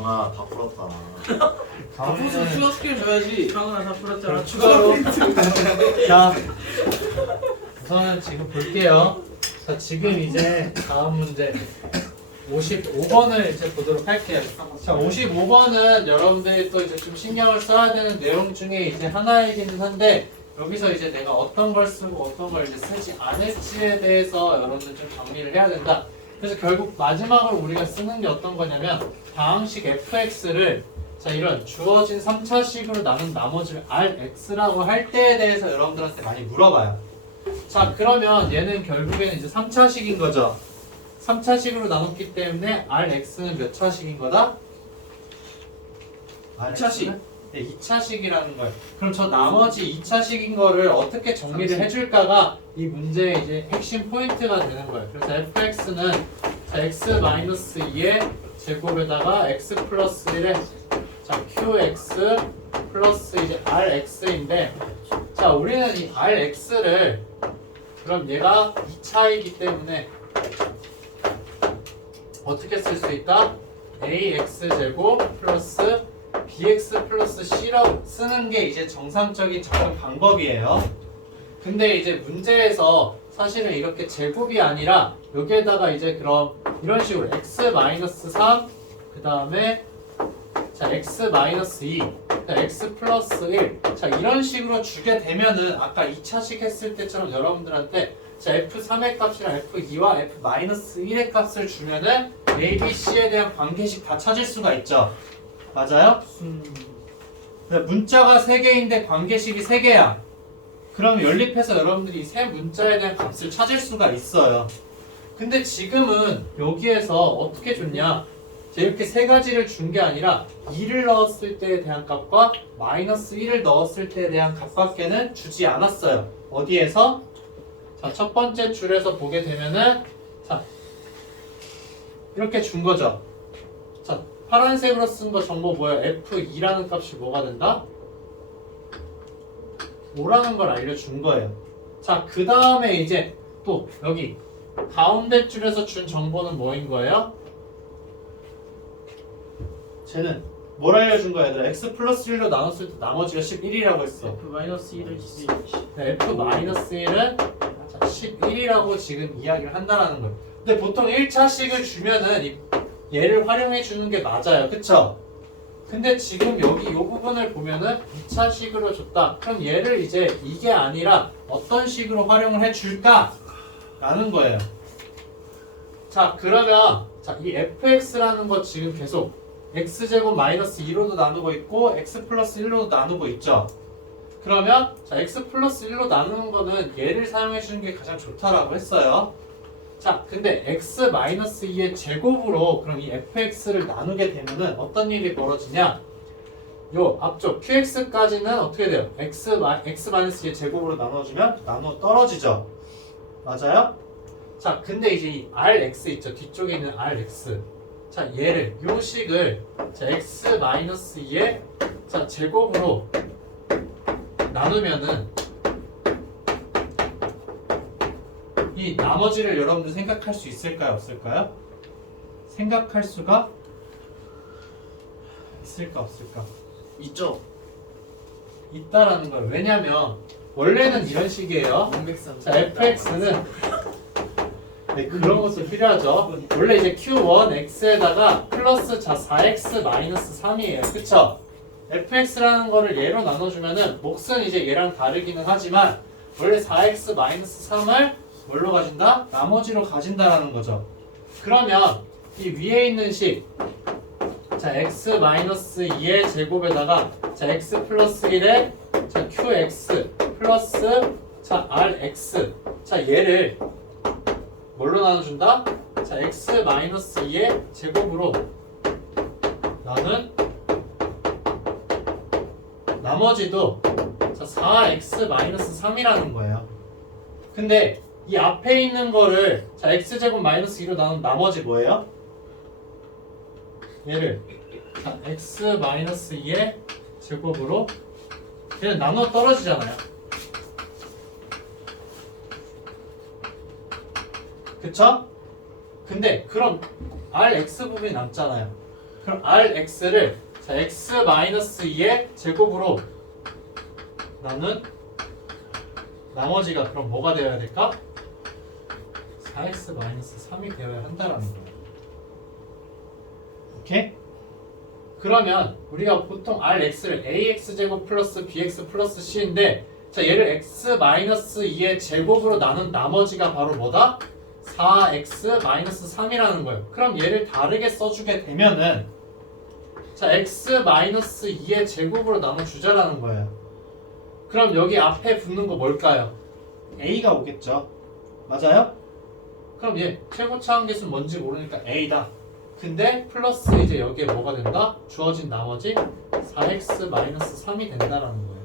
전화 다 풀었다. 무슨 추가 스킬 줘야지. 강은아 다 풀었잖아. 추가로. 자, 우선은 지금 볼게요. 자, 지금 이제 다음 문제 55번을 이제 보도록 할게요. 자, 55번은 여러분들이 또 이제 좀 신경을 써야 되는 내용 중에 이제 하나이기는 한데 여기서 이제 내가 어떤 걸 쓰고 어떤 걸 이제 쓰지 않을지에 대해서 여러분들 좀 정리를 해야 된다. 그래서 결국 마지막으로 우리가 쓰는 게 어떤 거냐면 방항식 fx를 자 이런 주어진 3차식으로 나눈 나머지를 rx라고 할 때에 대해서 여러분들한테 많이 물어봐요. 자 그러면 얘는 결국에는 이제 3차식인 거죠. 3차식으로 나눴기 때문에 rx는 몇 차식인 거다? 2차식. 네, 2차식이라는 거예요. 그럼 저 나머지 2차식인 거를 어떻게 정리를 해줄까가 이 문제의 이제 핵심 포인트가 되는 거예요. 그래서 fx는 자, x-2의 제곱에다가 x 플러스 1의 자, qx 플러스 이제 rx인데 자, 우리는 이 rx를 그럼 얘가 2차이기 때문에 어떻게 쓸 수 있다? ax 제곱 플러스 bx 플러스 c라고 쓰는 게 이제 정상적인 접근 방법이에요. 근데 이제 문제에서 사실은 이렇게 제곱이 아니라 여기에다가 이제 그럼 이런 식으로 x-3 그 다음에 자 x-2 x 플러스 1 자 이런 식으로 주게 되면은 아까 2차식 했을 때처럼 여러분들한테 자 f3의 값이랑 f2와 f-1의 값을 주면은 a, b, c에 대한 관계식 다 찾을 수가 있죠. 맞아요? 문자가 3개인데 관계식이 3개야. 그럼 연립해서 여러분들이 이 세 문자에 대한 값을 찾을 수가 있어요. 근데 지금은 여기에서 어떻게 줬냐? 이렇게 세 가지를 준 게 아니라 2를 넣었을 때에 대한 값과 마이너스 1을 넣었을 때에 대한 값밖에는 주지 않았어요. 어디에서? 자, 첫 번째 줄에서 보게 되면은 자, 이렇게 준 거죠. 자, 파란색으로 쓴 거 전부 뭐야? F2라는 값이 뭐가 된다? 5라는 걸 알려준 거예요. 자, 그 다음에 이제 또 여기 가운데 줄에서 준 정보는 뭐인 거예요? 쟤는 뭘 알려준 거야 얘들아? x 플러스 1로 나눴을 때 나머지가 11이라고 했어. F-1은 11. f-1은 11이라고 지금 이야기를 한다라는 거예요. 근데 보통 1차식을 주면은 얘를 활용해 주는 게 맞아요. 그쵸? 근데 지금 여기 이 부분을 보면은 2차식으로 줬다. 그럼 얘를 이제 이게 아니라 어떤 식으로 활용을 해 줄까? 라는 거예요. 자, 그러면 자, 이 fx라는 거 지금 계속 x제곱 마이너스 2로도 나누고 있고 x 플러스 1로도 나누고 있죠. 그러면 자, x 플러스 1로 나누는 거는 얘를 사용해 주는 게 가장 좋다라고 했어요. 자, 근데 x-2의 제곱으로 그럼 이 fx를 나누게 되면은 어떤 일이 벌어지냐? 요 앞쪽 qx까지는 어떻게 돼요? x-2의 제곱으로 나눠주면 나눠 떨어지죠. 맞아요? 자, 근데 이제 이 rx 있죠. 뒤쪽에 있는 rx. 자, 얘를 요 식을 자, x-2의 자, 제곱으로 나누면은 이 나머지를 여러분들 생각할 수 있을까요? 없을까요? 생각할 수가 있을까 없을까? 있죠. 있다라는 거예요. 왜냐면 원래는 이런 식이에요. 자, fx는 네, 그런 것도 필요하죠. 원래 이제 q1x에다가 플러스 자 4x 마이너스 3이에요. 그쵸? fx라는 거를 얘로 나눠주면은 몫은 이제 얘랑 다르기는 하지만 원래 4x 마이너스 3을 뭘로 가진다? 나머지로 가진다라는 거죠. 그러면 이 위에 있는 식 자 x-2의 제곱에다가 자 x 플러스 1에 자 qx 플러스 자 rx 자 얘를 뭘로 나눠준다? 자 x-2의 제곱으로 나는 나머지도 자 4x-3이라는 거예요. 근데 이 앞에 있는 거를 자 x제곱 마이너스 2로 나눈 나머지 뭐예요? 얘를 자 x-2의 제곱으로 얘는 나눠 떨어지잖아요. 그쵸? 근데 그럼 rx 부분이 남잖아요. 그럼 Rx를 자 x-2의 제곱으로 나눈 나머지가 그럼 뭐가 되어야 될까? 4x-3이 되어야 한다라는 거예요. 오케이? 그러면 우리가 보통 Rx를 ax제곱 플러스 bx 플러스 c인데 자 얘를 x-2의 제곱으로 나눈 나머지가 바로 뭐다? 4x-3이라는 거예요. 그럼 얘를 다르게 써주게 되면은 자 x-2의 제곱으로 나눠주자라는 거예요. 그럼 여기 앞에 붙는 거 뭘까요? a가 오겠죠. 맞아요? 그럼 얘 최고차 함계수 뭔지 모르니까 a다. 근데 플러스 이제 여기에 뭐가 된다? 주어진 나머지 4x-3이 된다라는 거예요.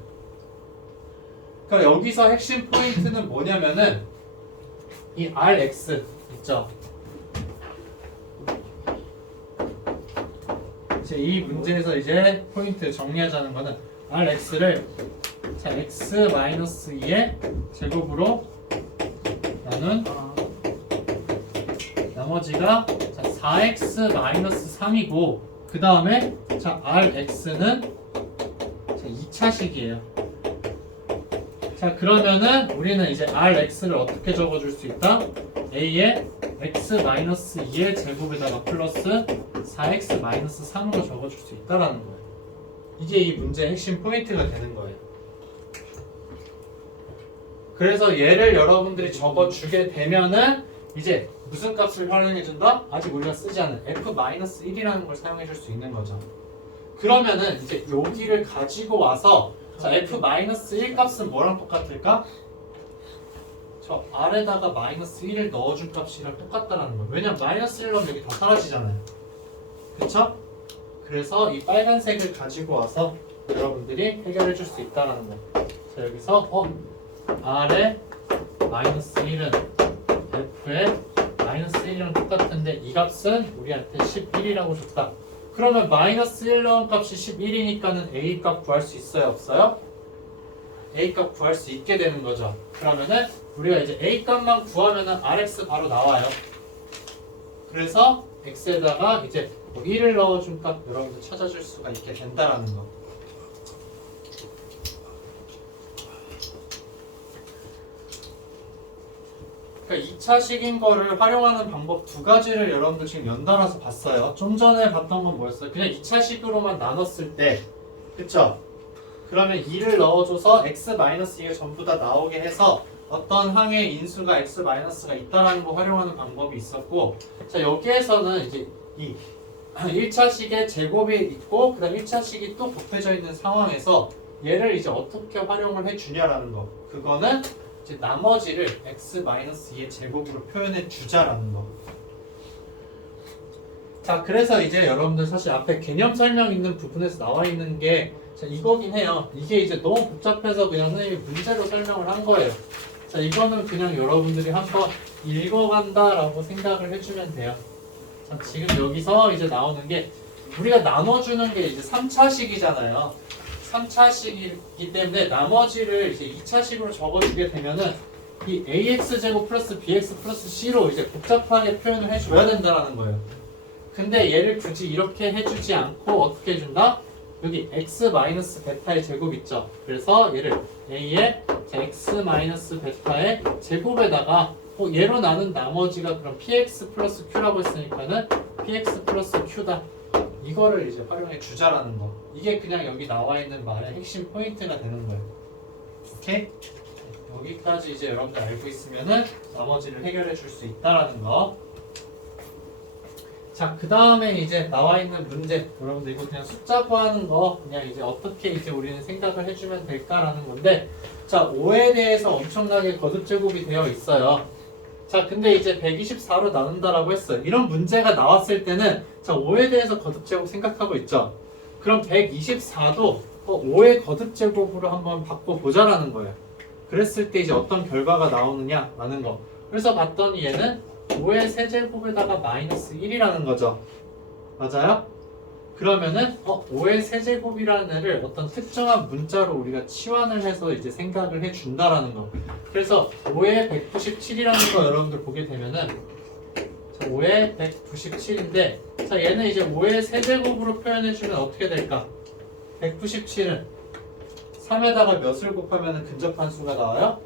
그러니까 여기서 핵심 포인트는 뭐냐면은 이 Rx 있죠? 이제 이 문제에서 이제 포인트 정리하자는 거는 Rx를 자 x-2의 제곱으로 나눈 나머지가 자 4x-3이고 그 다음에 자 Rx는 자 2차식이에요. 자 그러면은 우리는 이제 Rx를 어떻게 적어줄 수 있다? A의 x-2의 제곱에다가 플러스 4x-3으로 적어줄 수 있다라는 거예요. 이게 이 문제의 핵심 포인트가 되는 거예요. 그래서 얘를 여러분들이 적어주게 되면은 이제 무슨 값을 활용해준다? 아직 우리가 쓰지 않은 f-1이라는 걸 사용해줄 수 있는 거죠. 그러면은 이제 여기를 가지고 와서 자 f-1 값은 뭐랑 똑같을까? 저 R에다가 -1을 넣어줄 값이랑 똑같다는 거예요. 왜냐면 -1 넣으면 여기 다 사라지잖아요. 그쵸? 그래서 이 빨간색을 가지고 와서 여러분들이 해결해 줄 수 있다는 거예요. 자 여기서 R의 -1은 F의 -1이랑 똑같은데 이 값은 우리한테 11이라고 줬다. 그러면 -1 넣은 값이 11이니까는 A 값 구할 수 있어요? 없어요? A 값 구할 수 있게 되는 거죠. 그러면은 우리가 이제 A 값만 구하면은 Rx 바로 나와요. 그래서 X에다가 이제 뭐 1을 넣어준 값 여러분들 찾아줄 수가 있게 된다라는 거. 그러니까 2차식인 거를 활용하는 방법 두 가지를 여러분들 지금 연달아서 봤어요. 좀 전에 봤던 건 뭐였어요? 그냥 2차식으로만 나눴을 때 그쵸? 그러면 2를 넣어줘서 x-2가 전부 다 나오게 해서 어떤 항의 인수가 x-가 있다라는 거 활용하는 방법이 있었고 자 여기에서는 이제 이 1차식의 제곱이 있고 그 다음 1차식이 또 곱해져 있는 상황에서 얘를 이제 어떻게 활용을 해주냐라는 거 그거는 이제 나머지를 x-2의 제곱으로 표현해 주자라는 거. 자 그래서 이제 여러분들 사실 앞에 개념 설명 있는 부분에서 나와 있는 게 자, 이거긴 해요. 이게 이제 너무 복잡해서 그냥 선생님이 문제로 설명을 한 거예요. 자 이거는 그냥 여러분들이 한번 읽어간다라고 생각을 해주면 돼요. 자 지금 여기서 이제 나오는 게 우리가 나눠주는 게 이제 3차식이잖아요. 3차식이기 때문에 나머지를 이제 2차식으로 적어주게 되면은 이 ax제곱 플러스 bx 플러스 c로 이제 복잡하게 표현을 해줘야 된다는 거예요. 근데 얘를 굳이 이렇게 해주지 않고 어떻게 해준다? 여기 x-베타의 제곱 있죠. 그래서 얘를 a의 x-베타의 제곱에다가 얘로 나눈 나머지가 그럼 px 플러스 q라고 했으니까는 px 플러스 q다. 이거를 이제 활용해 주자라는 거. 이게 그냥 여기 나와 있는 말의 핵심 포인트가 되는 거예요. 오케이? 여기까지 이제 여러분들 알고 있으면은 나머지를 해결해 줄 수 있다라는 거. 자, 그 다음에 이제 나와 있는 문제. 여러분들 이거 그냥 숫자 구하는 거 그냥 이제 어떻게 이제 우리는 생각을 해주면 될까라는 건데, 자, 5에 대해서 엄청나게 거듭 제곱이 되어 있어요. 자, 근데 이제 124로 나눈다라고 했어요. 이런 문제가 나왔을 때는 자, 5에 대해서 거듭 제곱 생각하고 있죠. 그럼 124도 5의 거듭 제곱으로 한번 바꿔보자라는 거예요. 그랬을 때 이제 어떤 결과가 나오느냐라는 거. 그래서 봤더니 얘는 5의 세제곱에다가 마이너스 1이라는 거죠. 맞아요? 그러면은 5의 세제곱이라는 애를 어떤 특정한 문자로 우리가 치환을 해서 이제 생각을 해준다라는 거. 그래서 5의 197이라는 거 여러분들 보게 되면은 자, 5에 197인데 자 얘는 이제 5의 세제곱으로 표현해주면 어떻게 될까? 197은 3에다가 몇을 곱하면 근접한 수가 나와요?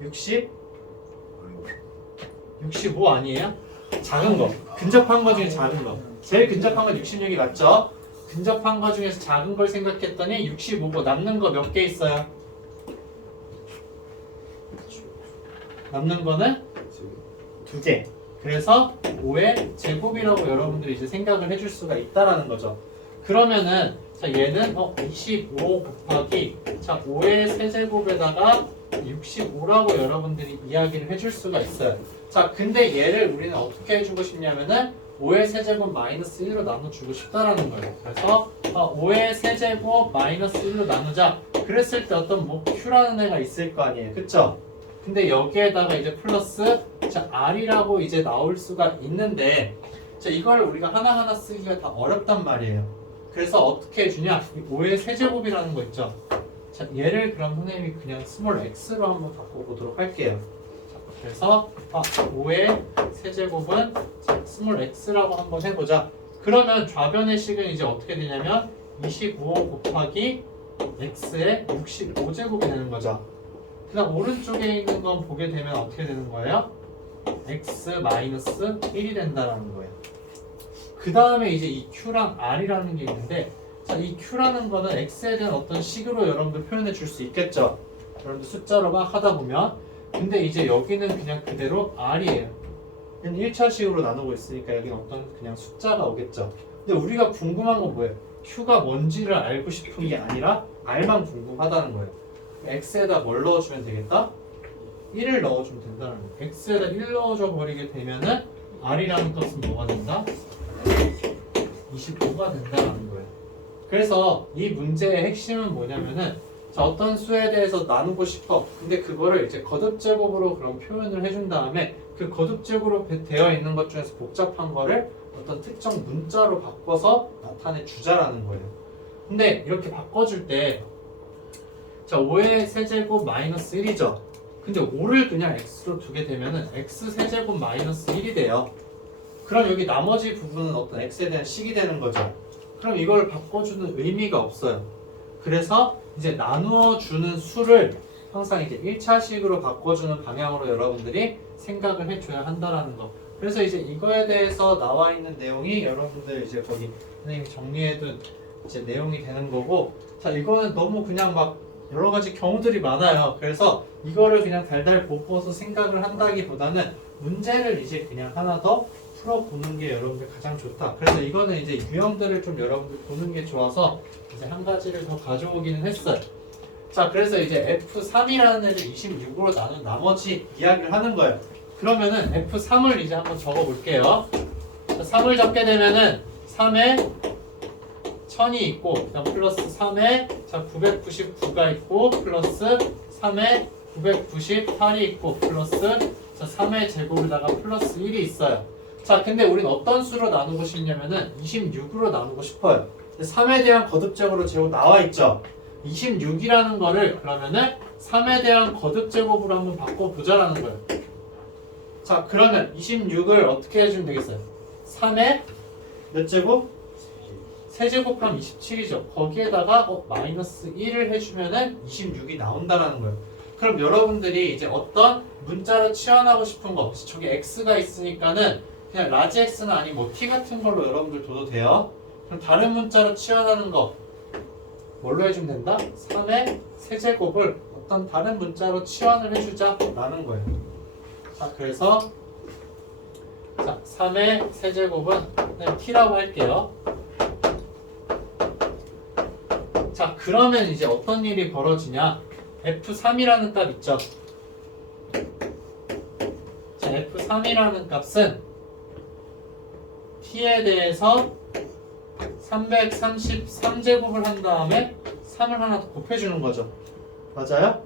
60? 65 아니에요? 작은 거. 근접한 거 중에 작은 거. 제일 근접한 건 66이 맞죠? 근접한 거 중에서 작은 걸 생각했더니 65고 남는 거 몇 개 있어요? 남는 거는 2개. 그래서 5의 제곱이라고 여러분들이 이제 생각을 해줄 수가 있다라는 거죠. 그러면은 자 얘는 25 곱하기 자 5의 세제곱에다가 65라고 여러분들이 이야기를 해줄 수가 있어요. 자 근데 얘를 우리는 어떻게 해주고 싶냐면은 5의 세제곱 마이너스 1로 나눠주고 싶다라는 거예요. 그래서 5의 세제곱 마이너스 1로 나누자. 그랬을 때 어떤 뭐 Q라는 애가 있을 거 아니에요. 그쵸? 근데 여기에다가 이제 플러스 자 R이라고 이제 나올 수가 있는데 자 이걸 우리가 하나하나 쓰기가 다 어렵단 말이에요. 그래서 어떻게 해주냐? 이 5의 세제곱이라는 거 있죠? 자 얘를 그럼 선생님이 그냥 스몰 x로 한번 바꿔보도록 할게요. 자, 그래서 5의 세제곱은 자, 스몰 x라고 한번 해보자. 그러면 좌변의 식은 이제 어떻게 되냐면 25 곱하기 x의 65제곱이 되는 거죠. 그 다음 오른쪽에 있는 건 보게 되면 어떻게 되는 거예요? x 마이너스 1이 된다는 거예요. 그 다음에 이제 이 q랑 r이라는 게 있는데 자, 이 q라는 거는 x에 대한 어떤 식으로 여러분들 표현해 줄 수 있겠죠. 여러분들 숫자로 막 하다 보면 근데 이제 여기는 그냥 그대로 r이에요. 그냥 1차식으로 나누고 있으니까 여기는 어떤 그냥 숫자가 오겠죠. 근데 우리가 궁금한 건 뭐예요? q가 뭔지를 알고 싶은 게 아니라 r만 궁금하다는 거예요. x에다 뭘 넣어주면 되겠다? 1을 넣어주면 된다는 거예요. x에다 1 넣어줘 버리게 되면은 r이라는 값은 뭐가 된다? 25가 된다는 거예요. 그래서 이 문제의 핵심은 뭐냐면은 자, 어떤 수에 대해서 나누고 싶어. 근데 그거를 이제 거듭제곱으로 그런 표현을 해준 다음에 그 거듭제곱으로 되어 있는 것 중에서 복잡한 거를 어떤 특정 문자로 바꿔서 나타내 주자라는 거예요. 근데 이렇게 바꿔줄 때 자, 5의 세제곱 마이너스 1이죠. 근데 5를 그냥 x로 두게 되면은 x 세제곱 마이너스 1이 돼요. 그럼 여기 나머지 부분은 어떤 x에 대한 식이 되는 거죠. 그럼 이걸 바꿔주는 의미가 없어요. 그래서 이제 나누어 주는 수를 항상 이제 1차식으로 바꿔주는 방향으로 여러분들이 생각을 해줘야 한다라는 거. 그래서 이제 이거에 대해서 나와 있는 내용이 여러분들 이제 거기 선생님이 정리해둔 이제 내용이 되는 거고, 자 이거는 너무 그냥 막 여러 가지 경우들이 많아요. 그래서 이거를 그냥 달달 볶아서 생각을 한다기보다는 문제를 이제 그냥 하나 더 풀어보는 게 여러분들 가장 좋다. 그래서 이거는 이제 유형들을 좀 여러분들 보는 게 좋아서 이제 한 가지를 더 가져오기는 했어요. 자, 그래서 이제 F3이라는 애를 26으로 나눈 나머지 이야기를 하는 거예요. 그러면은 F3을 이제 한번 적어볼게요. 자, 3을 적게 되면은 3에 1000이 있고, 그다음 플러스 3에 자 999가 있고, 플러스 3에 998이 있고, 플러스 자 3의 제곱에다가 플러스 1이 있어요. 자, 근데 우린 어떤 수로 나누고 싶냐면은 26으로 나누고 싶어요. 3에 대한 거듭제곱으로 제곱 나와 있죠. 26이라는 거를 그러면은 3에 대한 거듭제곱으로 한번 바꿔보자라는 거예요. 자, 그러면 26을 어떻게 해주면 되겠어요? 3에 몇 제곱? 세제곱하면 27이죠. 거기에다가 마이너스 1을 해주면은 26이 나온다라는 거예요. 그럼 여러분들이 이제 어떤 문자로 치환하고 싶은 거, 저기 x가 있으니까는 그냥 라지 x나 아니면 뭐 t 같은 걸로 여러분들 둬도 돼요. 그럼 다른 문자로 치환하는 거 뭘로 해주면 된다? 3의 세제곱을 어떤 다른 문자로 치환을 해주자 라는 거예요. 자, 그래서 자 3의 세제곱은 그냥 t라고 할게요. 자, 그러면 이제 어떤 일이 벌어지냐? F3이라는 값 있죠? 자, F3이라는 값은 t에 대해서 333제곱을 한 다음에 3을 하나 더 곱해주는 거죠. 맞아요?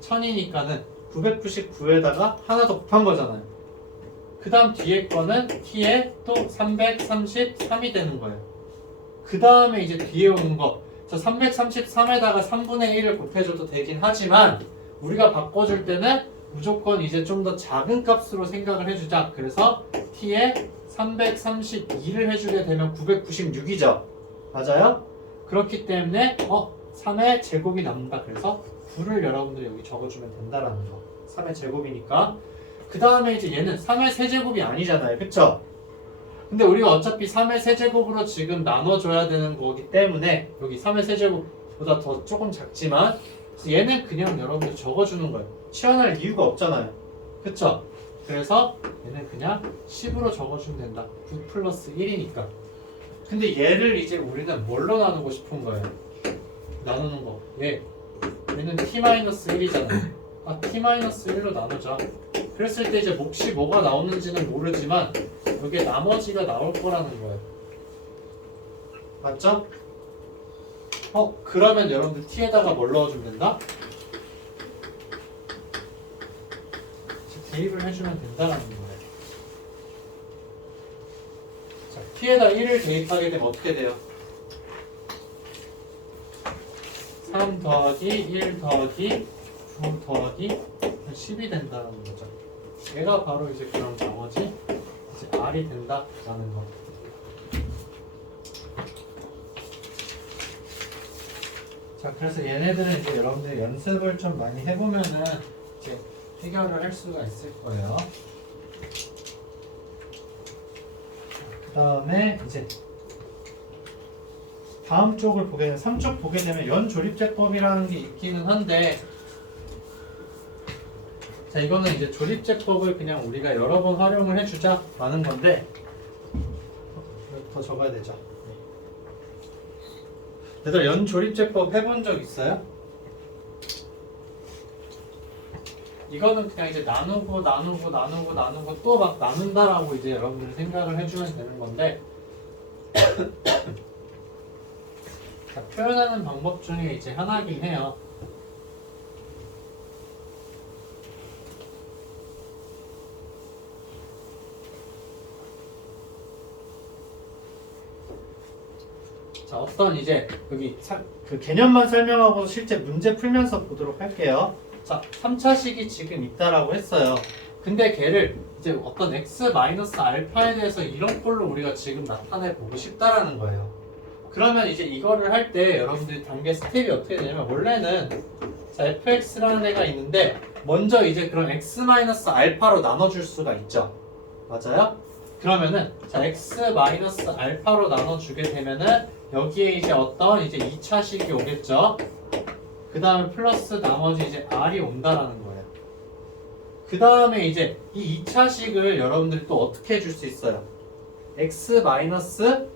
1000이니까는 999에다가 하나 더 곱한 거잖아요. 그 다음 뒤에 거는 t에 또 333이 되는 거예요. 그 다음에 이제 뒤에 오는 거, 자 333에다가 3분의 1을 곱해줘도 되긴 하지만 우리가 바꿔줄 때는 무조건 이제 좀 더 작은 값으로 생각을 해주자. 그래서 t에 332를 해주게 되면 996이죠. 맞아요? 그렇기 때문에 3의 제곱이 남는다. 그래서 9를 여러분들이 여기 적어주면 된다라는 거. 3의 제곱이니까. 그 다음에 이제 얘는 3의 세제곱이 아니잖아요. 그쵸? 근데 우리가 어차피 3의 세제곱으로 지금 나눠줘야 되는 거기 때문에 여기 3의 세제곱보다 더 조금 작지만 얘는 그냥 여러분들 적어주는 거예요. 치환할 이유가 없잖아요. 그쵸? 그래서 얘는 그냥 10으로 적어주면 된다. 9 플러스 1이니까. 근데 얘를 이제 우리는 뭘로 나누고 싶은 거예요? 나누는 거. 얘는 t-1이잖아요. t-1로 나누자. 그랬을 때 이제 몫이 뭐가 나오는지는 모르지만 여기에 나머지가 나올 거라는 거예요. 맞죠? 그러면 여러분들 t에다가 뭘 넣어주면 된다? 대입을 해주면 된다는 거예요. 자, t에다 1을 대입하게 되면 어떻게 돼요? 3 더하기 1 더하기 9 더하기 10이 된다는 거죠. 얘가 바로 이제 그럼 나머지 이제 R이 된다라는 거. 자, 그래서 얘네들은 이제 여러분들이 연습을 좀 많이 해보면은 이제 해결을 할 수가 있을 거예요. 그 다음에 이제 다음 쪽을 보게 되면 3쪽 보게 되면 연조립제법이라는 게 있기는 한데 자 이거는 이제 조립제법을 그냥 우리가 여러 번 활용을 해주자 라는 건데 더 적어야 되죠. 얘들 연조립제법 해본 적 있어요? 이거는 그냥 이제 나누고 또 막 나눈다라고 이제 여러분들이 생각을 해주면 되는 건데 자, 표현하는 방법 중에 이제 하나긴 해요. 자, 어떤 이제 여기 그 개념만 설명하고 실제 문제 풀면서 보도록 할게요. 자, 3차식이 지금 있다라고 했어요. 근데 걔를 이제 어떤 x-알파에 대해서 이런 꼴로 우리가 지금 나타내 보고 싶다라는 거예요. 그러면 이제 이거를 할 때 여러분들이 단계 스텝이 어떻게 되냐면 원래는 자, fx라는 애가 있는데 먼저 이제 그럼 x-알파로 나눠줄 수가 있죠. 맞아요? 그러면은 자, x-알파로 나눠주게 되면은 여기에 이제 어떤 이제 2차식이 오겠죠. 그 다음에 플러스 나머지 이제 r이 온다라는 거예요. 그 다음에 이제 이 2차식을 여러분들이 또 어떻게 해줄 수 있어요? x-알파로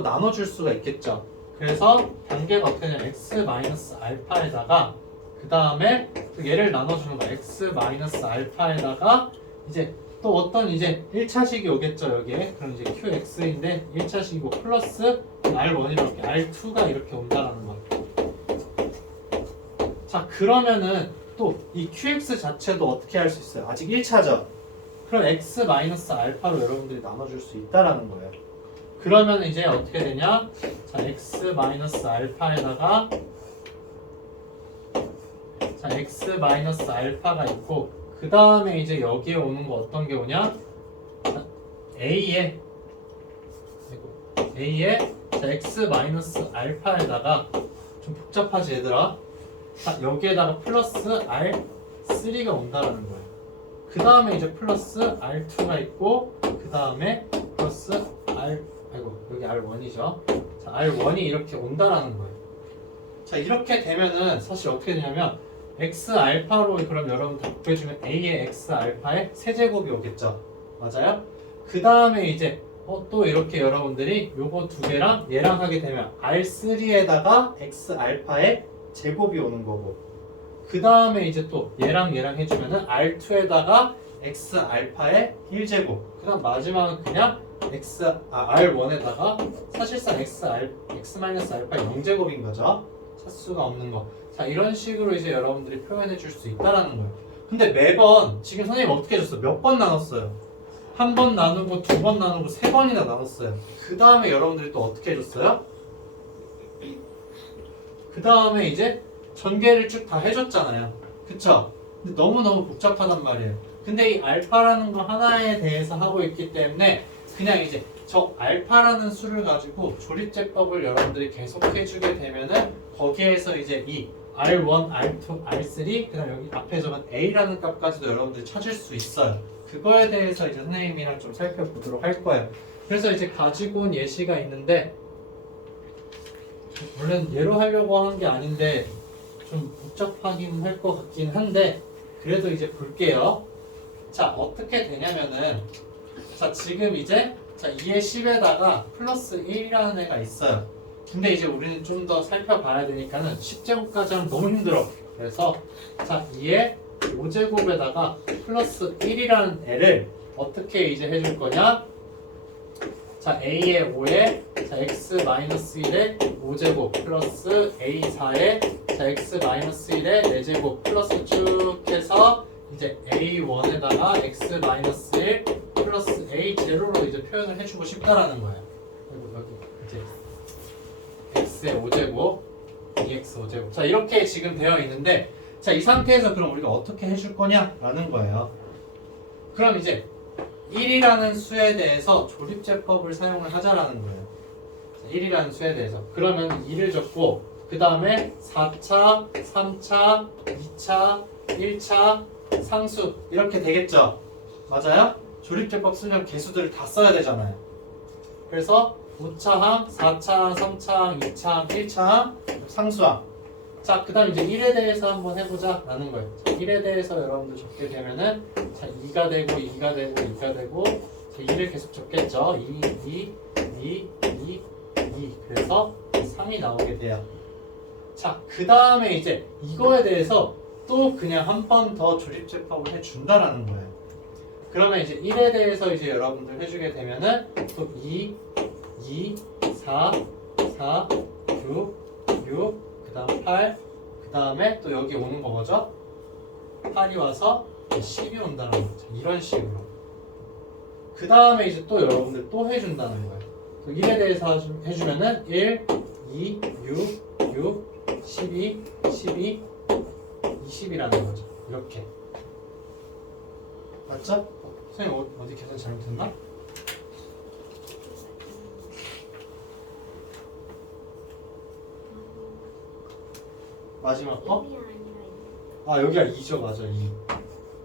나눠줄 수가 있겠죠. 그래서 단계가 어떻게 되냐면 x-알파에다가 그 다음에 얘를 나눠주는 거야. x-알파에다가 이제 또 어떤 이제 1차식이 오겠죠. 여기에 그럼 이제 qx인데 1차식이고 플러스 r1 이렇게 r2가 이렇게 온다라는 거예요. 자, 그러면은 또 이 qx 자체도 어떻게 할 수 있어요? 아직 1차죠? 그럼 x-알파로 여러분들이 나눠줄 수 있다라는 거예요. 그러면 이제 어떻게 되냐? 자, x-알파에다가 자, x-알파가 있고 그 다음에 이제 여기에 오는 거 어떤 게 오냐? 자, a에 자, x-알파에다가 좀 복잡하지 얘들아? 자, 여기에다가 플러스 R3가 온다라는 거예요. 그 다음에 이제 플러스 R2가 있고 그 다음에 플러스 여기 R1이죠. 자, R1이 이렇게 온다라는 거예요. 자, 이렇게 되면은 사실 어떻게 되냐면 X알파로 그럼 여러분 답해주면 A의 X알파의 세제곱이 오겠죠. 맞아요? 그 다음에 이제 또 이렇게 여러분들이 요거 두 개랑 얘랑 하게 되면 R3에다가 X알파의 제곱이 오는 거고 그 다음에 이제 또 얘랑 해주면은 R2에다가 X알파의 1제곱 그 다음 마지막은 그냥 R1에다가 사실상 X-알파의 0제곱인 거죠. 차수가 없는 거. 자, 이런 식으로 이제 여러분들이 표현해 줄 수 있다라는 거예요. 근데 매번 지금 선생님 어떻게 해줬어요? 몇 번 나눴어요? 한 번 나누고 두 번 나누고 세 번이나 나눴어요. 그 다음에 여러분들이 또 어떻게 해줬어요? 그 다음에 이제 전개를 쭉 다 해줬잖아요. 그쵸? 근데 너무너무 복잡하단 말이에요. 근데 이 알파라는 거 하나에 대해서 하고 있기 때문에 그냥 이제 저 알파라는 수를 가지고 조립제법을 여러분들이 계속 해주게 되면은 거기에서 이제 이 R1, R2, R3 그다음 여기 앞에 적은 A라는 값까지도 여러분들이 찾을 수 있어요. 그거에 대해서 이제 선생님이랑 좀 살펴보도록 할 거예요. 그래서 이제 가지고 온 예시가 있는데 물론 예로 하려고 한 게 아닌데 좀 복잡하긴 할 것 같긴 한데 그래도 이제 볼게요. 자 어떻게 되냐면은 자 지금 이제 자 2의 10에다가 플러스 1이라는 애가 있어요. 근데 이제 우리는 좀 더 살펴봐야 되니까는 10제곱까지 하면 너무 힘들어. 그래서 자 2의 5제곱에다가 플러스 1이라는 애를 어떻게 이제 해줄 거냐? 자 a의 5에 자 x-1의 5제곱 플러스 a4의 자 x-1의 4제곱 플러스 쭉 해서 이제 a1에다가 x-1 플러스 a0로 이제 표현을 해주고 싶다라는 거예요. 그리고 여기 이제 x의 5제곱, 2x 5제곱. 자 이렇게 지금 되어 있는데 자 이 상태에서 그럼 우리가 어떻게 해줄 거냐라는 거예요. 그럼 이제 1이라는 수에 대해서 조립제법을 사용을 하자라는 거예요. 1이라는 수에 대해서. 그러면 2를 적고 그 다음에 4차, 3차, 2차, 1차, 상수 이렇게 되겠죠? 맞아요? 조립제법 쓰려면 개수들을 다 써야 되잖아요. 그래서 5차항, 4차항, 3차항, 2차항, 1차항, 상수항. 자, 그 다음 이제 1에 대해서 한번 해보자 라는 거예요. 자, 1에 대해서 여러분들 적게 되면은 자, 2가 되고 2가 되고 2가 되고 자, 2를 계속 적겠죠. 2, 2, 2, 2 그래서 3이 나오게 돼요. 자, 그 다음에 이제 이거에 대해서 또 그냥 한 번 더 조립제법을 해준다라는 거예요. 그러면 이제 1에 대해서 이제 여러분들 해주게 되면은 또 2, 4, 6, 그 다음 8, 그 다음에 또 여기 오는 거 뭐죠? 8이 와서 10이 온다는 거죠. 이런 식으로. 그 다음에 이제 또 여러분들 또 해준다는 거예요. 또 1에 대해서 해주면은 1, 2, 6, 12, 20이라는 거죠. 이렇게. 맞죠? 선생님 어디 계산 잘못했나? 마지막 거? 아 여기가 2죠. 맞아 2.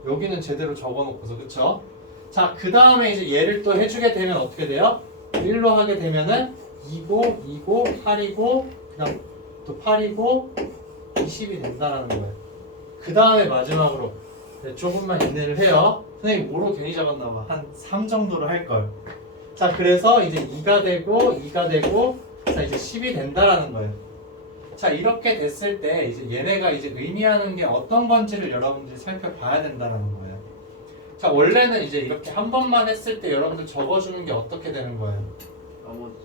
여기는 제대로 적어놓고서 그쵸? 자 그 다음에 이제 얘를 또 해주게 되면 어떻게 돼요? 1로 하게 되면은 2고 2고 8이고 그 다음 또 8이고 20이 된다는 거예요. 그 다음에 마지막으로 네, 조금만 인내를 해요. 선생님 5로 괜히 잡았나봐. 한 3 정도로 할걸. 자 그래서 이제 2가 되고 2가 되고 자 이제 10이 된다라는 거예요. 자 이렇게 됐을 때 이제 얘네가 이제 의미하는 게 어떤 건지를 여러분들이 살펴봐야 된다는 거예요. 자 원래는 이제 이렇게 한 번만 했을 때 여러분들 적어주는 게 어떻게 되는 거예요? 나머지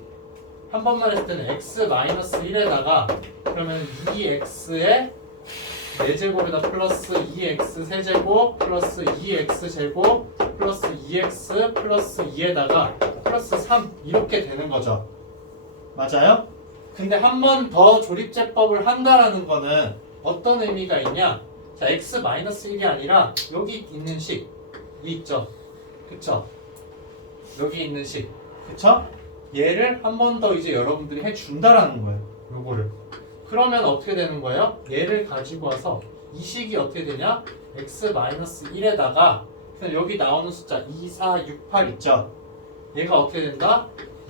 한 번만 했을 때는 x-1에다가 그러면 2x의 4제곱에다 플러스 2x 세제곱 플러스 2x 제곱 플러스 2x 플러스 2에다가 플러스 3 이렇게 되는 거죠. 맞아요? 근데 한 번 더 조립제법을 한다라는 거는 어떤 의미가 있냐? 자, x-1이 아니라 여기 있는 식이 있죠. 그쵸? 여기 있는 식. 그쵸? 얘를 한 번 더 이제 여러분들이 해준다라는 거예요. 요거를. 그러면 어떻게 되는 거예요? 얘를 가지고 와서 이 식이 어떻게 되냐? x-1에다가 그냥 여기 나오는 숫자 2, 4, 6, 8 있죠? 얘가 어떻게 된다?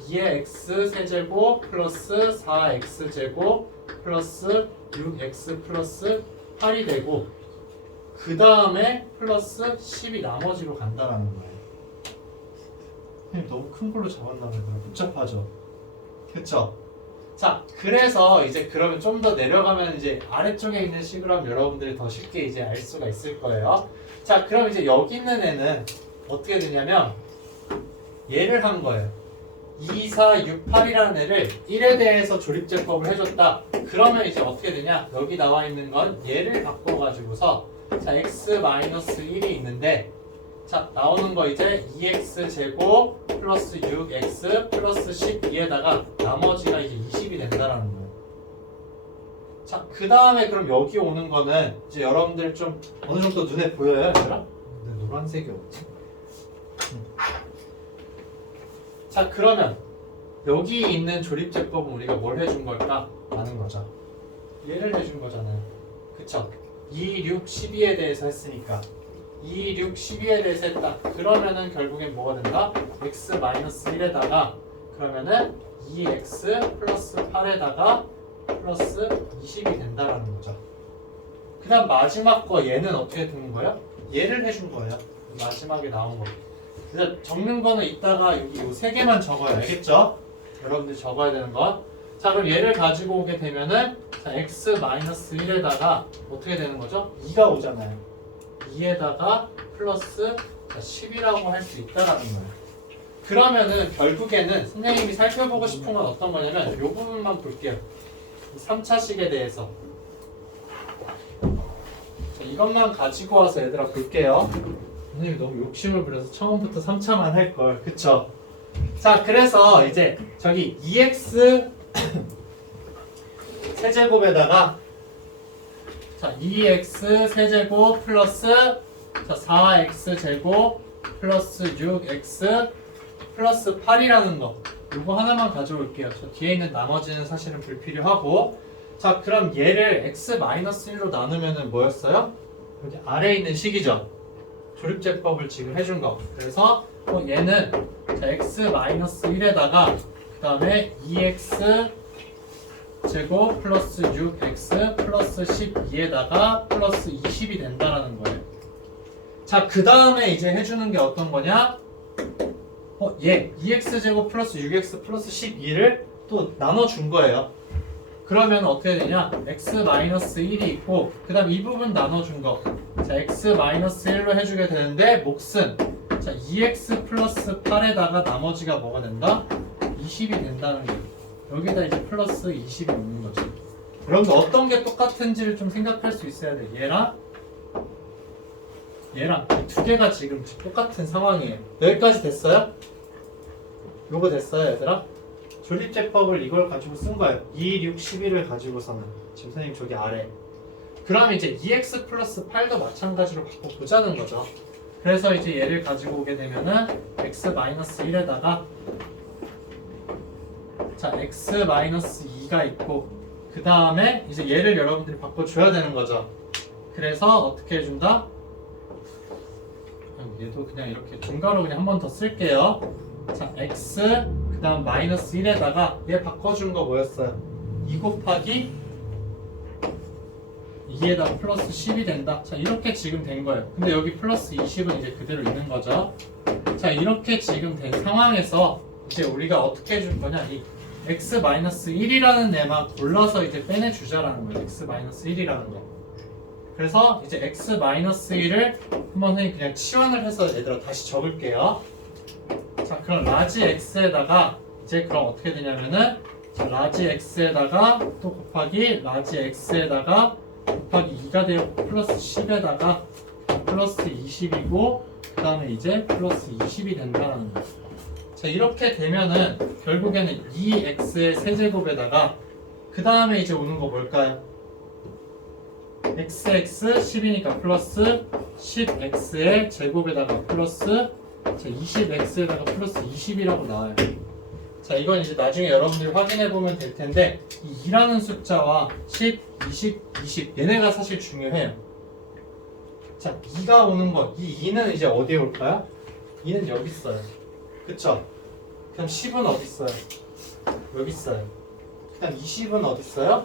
2의 x 세제곱 플러스 4x 제곱 플러스 6x 플러스 8이 되고 그 다음에 플러스 10이 나머지로 간다라는 거예요. 너무 큰 걸로 잡았나 봐요. 복잡하죠? 그쵸? 자, 그래서 이제 그러면 좀 더 내려가면 이제 아래쪽에 있는 식으로 하면 여러분들이 더 쉽게 이제 알 수가 있을 거예요. 자, 그럼 이제 여기 있는 애는 어떻게 되냐면 얘를 한 거예요. 2, 4, 6, 8이라는 애를 1에 대해서 조립제법을 해줬다. 그러면 이제 어떻게 되냐? 여기 나와 있는 건 얘를 바꿔가지고서 자, x-1이 있는데 자, 나오는 거 이제 2x 제곱 플러스 6x 플러스 12에다가 나머지가 이제 20이 된다라는 거예요. 자, 그 다음에 그럼 여기 오는 거는 이제 여러분들 좀 어느 정도 눈에 보여요, 얘들아? 근데 노란색이 없지? 자, 그러면 여기 있는 조립제법은 우리가 뭘 해준 걸까? 라는 거죠. 얘를 해준 거잖아요. 그쵸? 2, 6, 12에 대해서 했으니까 2, 6, 12에 대해서 했다. 그러면은 결국엔 뭐가 된다? x-1에다가 그러면은 2x 플러스 8에다가 플러스 20이 된다라는 거죠. 그 다음 마지막 거 얘는 어떻게 되는 거예요? 얘를 해준 거예요. 마지막에 나온 거. 그래서 적는 거는 이따가 여기 요 세 개만 적어요. 알겠죠? 여러분들이 적어야 되는 거. 자, 그럼 얘를 가지고 오게 되면은 자, x-1에다가 어떻게 되는 거죠? 2가 오잖아요. 2에다가 플러스 10이라고 할 수 있다라는 거예요. 그러면은 결국에는 선생님이 살펴보고 싶은 건 어떤 거냐면 이 부분만 볼게요. 3차식에 대해서 자, 이것만 가지고 와서 얘들아 볼게요. 선생님이 너무 욕심을 부려서 처음부터 3차만 할걸. 그쵸? 자, 그래서 이제 저기 2x 세제곱에다가 자 2x 세제곱 플러스 자 4x 제곱 플러스 6x 플러스 8이라는 거 이거 하나만 가져올게요. 저 뒤에 있는 나머지는 사실은 불필요하고 자 그럼 얘를 x-1로 나누면은 뭐였어요? 여기 아래에 있는 식이죠. 조립제법을 지금 해준 거. 그래서 얘는 자 x-1에다가 그 다음에 2x 제곱 플러스 6x 플러스 12에다가 플러스 20이 된다라는 거예요. 자, 그 다음에 이제 해주는 게 어떤 거냐? 얘 2x 제곱 플러스 6x 플러스 12를 또 나눠준 거예요. 그러면 어떻게 되냐? x-1이 있고 그 다음 이 부분 나눠준 거. 자, x-1로 해주게 되는데 몫은 자 2x 플러스 8에다가 나머지가 뭐가 된다? 20이 된다는 거예요. 여기다 이제 플러스 20이 오는 거죠. 여러분들 어떤 게 똑같은지를 좀 생각할 수 있어야 돼. 얘랑 두 개가 지금 똑같은 상황이에요. 여기까지 됐어요? 요거 됐어요, 얘들아? 조립제법을 이걸 가지고 쓴 거예요. 2, 6, 11을 가지고서는 지금 선생님 저기 아래. 그럼 이제 2x 플러스 8도 마찬가지로 바꿔보자는 거죠. 그래서 이제 얘를 가지고 오게 되면은 x-1에다가 자 x-2가 있고 그 다음에 이제 얘를 여러분들이 바꿔줘야 되는 거죠. 그래서 어떻게 해준다? 얘도 그냥 이렇게 중괄호 그냥 한 번 더 쓸게요. 자 x 그 다음 마이너스 1에다가 얘 바꿔준 거 뭐였어요? 2 곱하기 2에다가 플러스 10이 된다. 자 이렇게 지금 된 거예요. 근데 여기 플러스 20은 이제 그대로 있는 거죠. 자 이렇게 지금 된 상황에서 이제 우리가 어떻게 해줄 거냐? 이 x-1이라는 애만 골라서 이제 빼내주자라는 거예요. x-1이라는 거. 그래서 이제 x-1을 한번 그냥 치환을 해서 얘들아 다시 적을게요. 자 그럼 라지 x에다가 이제 그럼 어떻게 되냐면은 자 라지 x에다가 또 곱하기 라지 x에다가 곱하기 2가 되어 플러스 10에다가 플러스 20이고 그 다음에 이제 플러스 20이 된다는 거예요. 자 이렇게 되면은 결국에는 2x의 세제곱에다가 그 다음에 이제 오는 거 뭘까요? xx 10이니까 플러스 10x의 제곱에다가 플러스 자 20x에다가 플러스 20이라고 나와요. 자 이건 이제 나중에 여러분들이 확인해 보면 될 텐데 이 2라는 숫자와 10, 20, 20 얘네가 사실 중요해요. 자 2가 오는 거 이 2는 이제 어디에 올까요? 2는 여기 있어요. 그쵸? 그럼 10은 어디 있어요? 여기 있어요. 그 다음 20은 어디 있어요?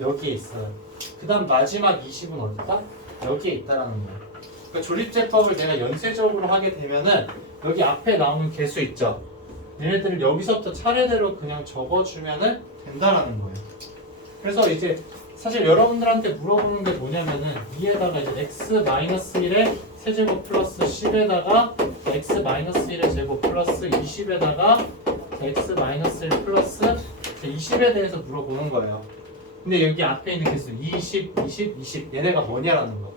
여기에 있어요. 그 다음 마지막 20은 어디다? 여기에 있다라는 거예요. 그러니까 조립제법을 내가 연쇄적으로 하게 되면은 여기 앞에 나오는 개수 있죠? 얘네들을 여기서부터 차례대로 그냥 적어주면은 된다라는 거예요. 그래서 이제 사실 여러분들한테 물어보는 게 뭐냐면은 위에다가 이제 x-1의 세제곱 플러스 10에다가 x-1의 제곱 플러스 20에다가 x-1 플러스 20에 대해서 물어보는 거예요. 근데 여기 앞에 있는 개수 20, 20, 20 얘네가 뭐냐라는 거.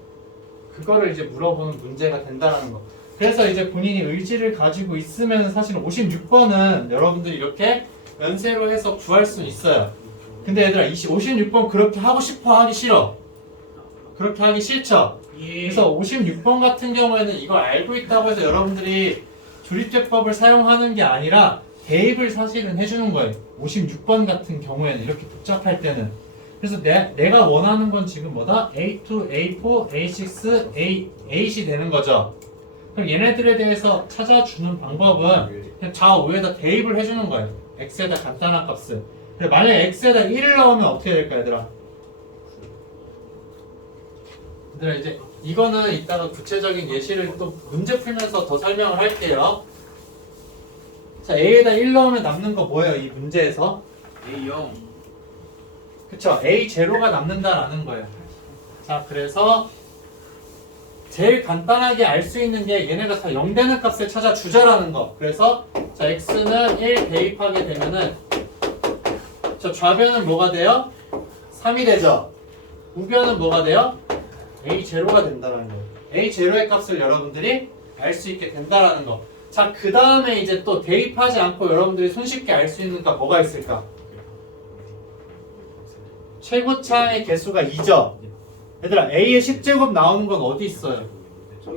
그거를 이제 물어보는 문제가 된다는 거. 그래서 이제 본인이 의지를 가지고 있으면 사실 56번은 여러분들이 이렇게 연세로 해서 구할 수는 있어요. 근데 얘들아 56번 그렇게 하고 싶어 하기 싫어? 그렇게 하기 싫죠? 예. 그래서 56번 같은 경우에는 이걸 알고 있다고 해서 여러분들이 조립제법을 사용하는 게 아니라 대입을 사실은 해주는 거예요. 56번 같은 경우에는 이렇게 복잡할 때는. 그래서 내가 원하는 건 지금 뭐다? A2, A4, A6, A8이 되는 거죠. 그럼 얘네들에 대해서 찾아주는 방법은 그냥 좌우에다 대입을 해주는 거예요. x에다 간단한 값을. 근데 만약에 x에다 1을 넣으면 어떻게 될까 얘들아? 얘들아 이제 이거는 이따가 구체적인 예시를 또 문제 풀면서 더 설명을 할게요. 자, a에다 1 넣으면 남는 거 뭐예요? 이 문제에서? A0. 그쵸? A0가 남는다라는 거예요. 자, 그래서 제일 간단하게 알 수 있는 게 얘네가 다 0 되는 값을 찾아주자라는 거. 그래서 자, x는 1 대입하게 되면은 저 좌변은 뭐가 돼요? 3이 되죠? 우변은 뭐가 돼요? A0가 된다는 거. A0의 값을 여러분들이 알 수 있게 된다라는 거. 자, 그 다음에 이제 또 대입하지 않고 여러분들이 손쉽게 알 수 있는 값 뭐가 있을까? 최고차의 개수가 2죠? 얘들아, A의 10제곱 나오는 건 어디 있어요?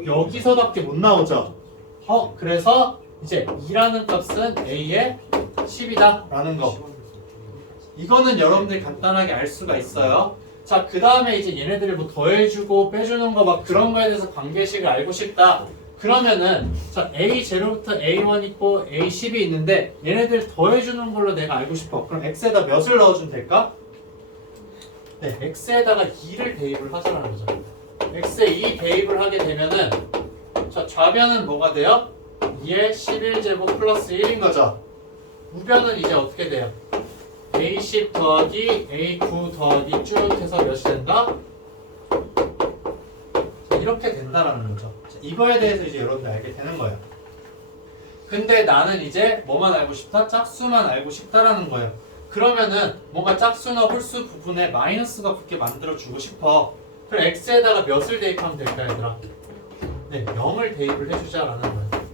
여기서밖에 못 나오죠? 그래서 이제 2라는 값은 A의 10이다 라는 거. 이거는 여러분들이 간단하게 알 수가 있어요. 자, 그 다음에 이제 얘네들을 뭐 더해주고 빼주는 거 막 그런 거에 대해서 관계식을 알고 싶다. 그러면은 자, A0부터 A1 있고 A10이 있는데 얘네들 더해주는 걸로 내가 알고 싶어. 그럼 X에다 몇을 넣어주면 될까? 네, X에다가 2를 대입을 하자는 거죠. X에 2 대입을 하게 되면은 자, 좌변은 뭐가 돼요? 2의 11제곱 플러스 1인 거죠. 우변은 이제 어떻게 돼요? A10 더하기 A9 더하기 쭉 해서 몇이 된다? 자, 이렇게 된다라는 거죠. 자, 이거에 대해서 이제 여러분들 알게 되는 거예요. 근데 나는 이제 뭐만 알고 싶다? 짝수만 알고 싶다라는 거예요. 그러면은 뭔가 짝수나 홀수 부분에 마이너스가 붙게 만들어주고 싶어. 그럼 x에다가 몇을 대입하면 될까 얘들아? 네, 0을 대입을 해주자라는 거예요.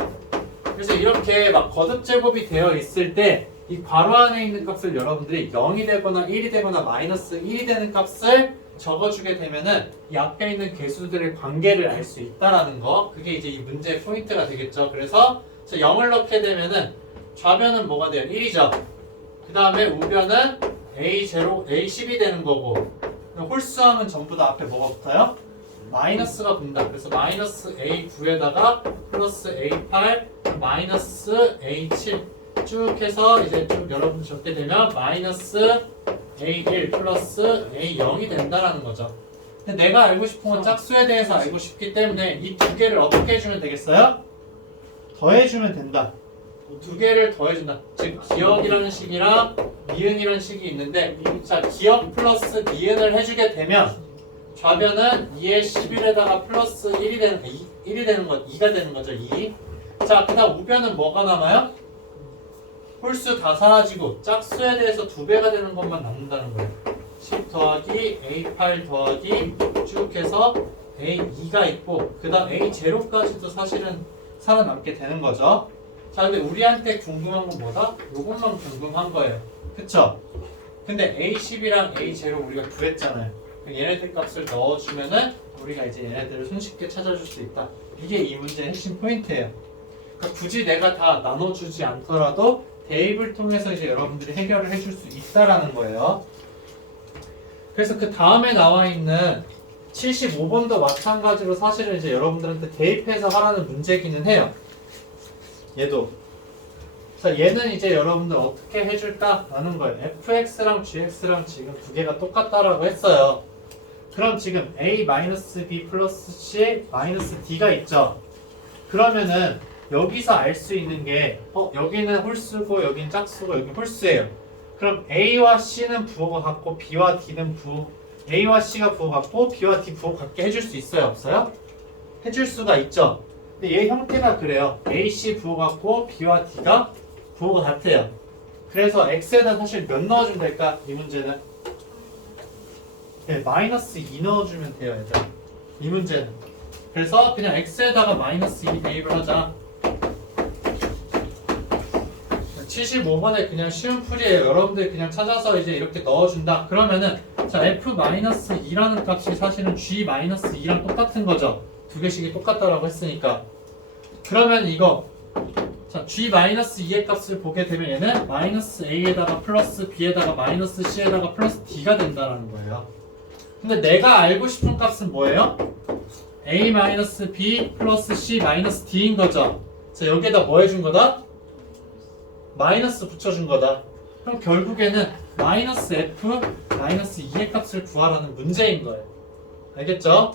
그래서 이렇게 막 거듭 제곱이 되어 있을 때 이 괄호 안에 있는 값을 여러분들이 0이 되거나 1이 되거나 마이너스 1이 되는 값을 적어주게 되면은 이 앞에 있는 개수들의 관계를 알 수 있다라는 거. 그게 이제 이 문제의 포인트가 되겠죠. 그래서 0을 넣게 되면은 좌변은 뭐가 돼요? 1이죠. 그 다음에 우변은 A0, A10이 되는 거고 홀수함은 전부 다 앞에 뭐가 붙어요? 마이너스가 붙는다. 그래서 마이너스 A9에다가 플러스 A8, 마이너스 A7 쭉 해서 이제 쭉 여러분 적게 되면 마이너스 A1 플러스 A0이 된다라는 거죠. 근데 내가 알고 싶은 건 짝수에 대해서 알고 싶기 때문에 이 두 개를 어떻게 해주면 되겠어요? 더해주면 된다. 두 개를 더해준다. 즉 기억이라는 식이랑 니은이라는 식이 있는데 자 기억 플러스 니은을 해주게 되면 좌변은 2의 11에다가 플러스 1이 되는 1이 되는 거 2가 되는 거죠. 2. 자 그다음 우변은 뭐가 남아요? 홀수 다 사라지고 짝수에 대해서 2배가 되는 것만 남는다는 거예요. 10 더하기 A8 더하기 쭉 해서 A2가 있고 그 다음 A0까지도 사실은 살아남게 되는 거죠. 자 근데 우리한테 궁금한 건 뭐다? 요것만 궁금한 거예요. 그쵸? 근데 A10이랑 A0 우리가 구했잖아요. 얘네들 값을 넣어주면은 우리가 이제 얘네들을 손쉽게 찾아줄 수 있다. 이게 이 문제의 핵심 포인트예요. 그러니까 굳이 내가 다 나눠주지 않더라도 대입을 통해서 이제 여러분들이 해결을 해줄 수 있다라는 거예요. 그래서 그 다음에 나와 있는 75번도 마찬가지로 사실은 이제 여러분들한테 대입해서 하라는 문제기는 해요. 얘도. 자, 얘는 이제 여러분들 어떻게 해줄까라는 거예요. fx랑 gx랑 지금 두 개가 똑같다라고 했어요. 그럼 지금 a-b 플러스 c 마이너스 d가 있죠. 그러면은 여기서 알 수 있는 게 여기는 홀수고 여긴 짝수고 여긴 홀수예요. 그럼 a와 c는 부호가 같고 b와 d는 a와 c가 부호 같고 b와 d 부호 같게 해줄 수 있어요? 없어요? 해줄 수가 있죠. 근데 얘 형태가 그래요. AC 부호 같고 B와 D가 부호가 같아요. 그래서 X에다 사실 몇 넣어주면 될까? 이 문제는 네, 마이너스 2 넣어주면 돼요 얘들아. 이 문제는 그래서 그냥 X에다가 마이너스 2 대입을 하자. 75번에 그냥 쉬운 풀이에요. 여러분들 그냥 찾아서 이제 이렇게 넣어준다. 그러면은 자 f-2라는 값이 사실은 g-2랑 똑같은 거죠. 두 개씩이 똑같다라고 했으니까. 그러면 이거 자 g-2의 값을 보게 되면 얘는 마이너스 a에다가 플러스 b에다가 마이너스 c에다가 플러스 d가 된다는 거예요. 근데 내가 알고 싶은 값은 뭐예요? a-b 플러스 c-d인 거죠. 자 여기에다 뭐 해준 거다? 마이너스 붙여준 거다. 그럼 결국에는 마이너스 f 마이너스 2의 값을 구하라는 문제인 거예요. 알겠죠?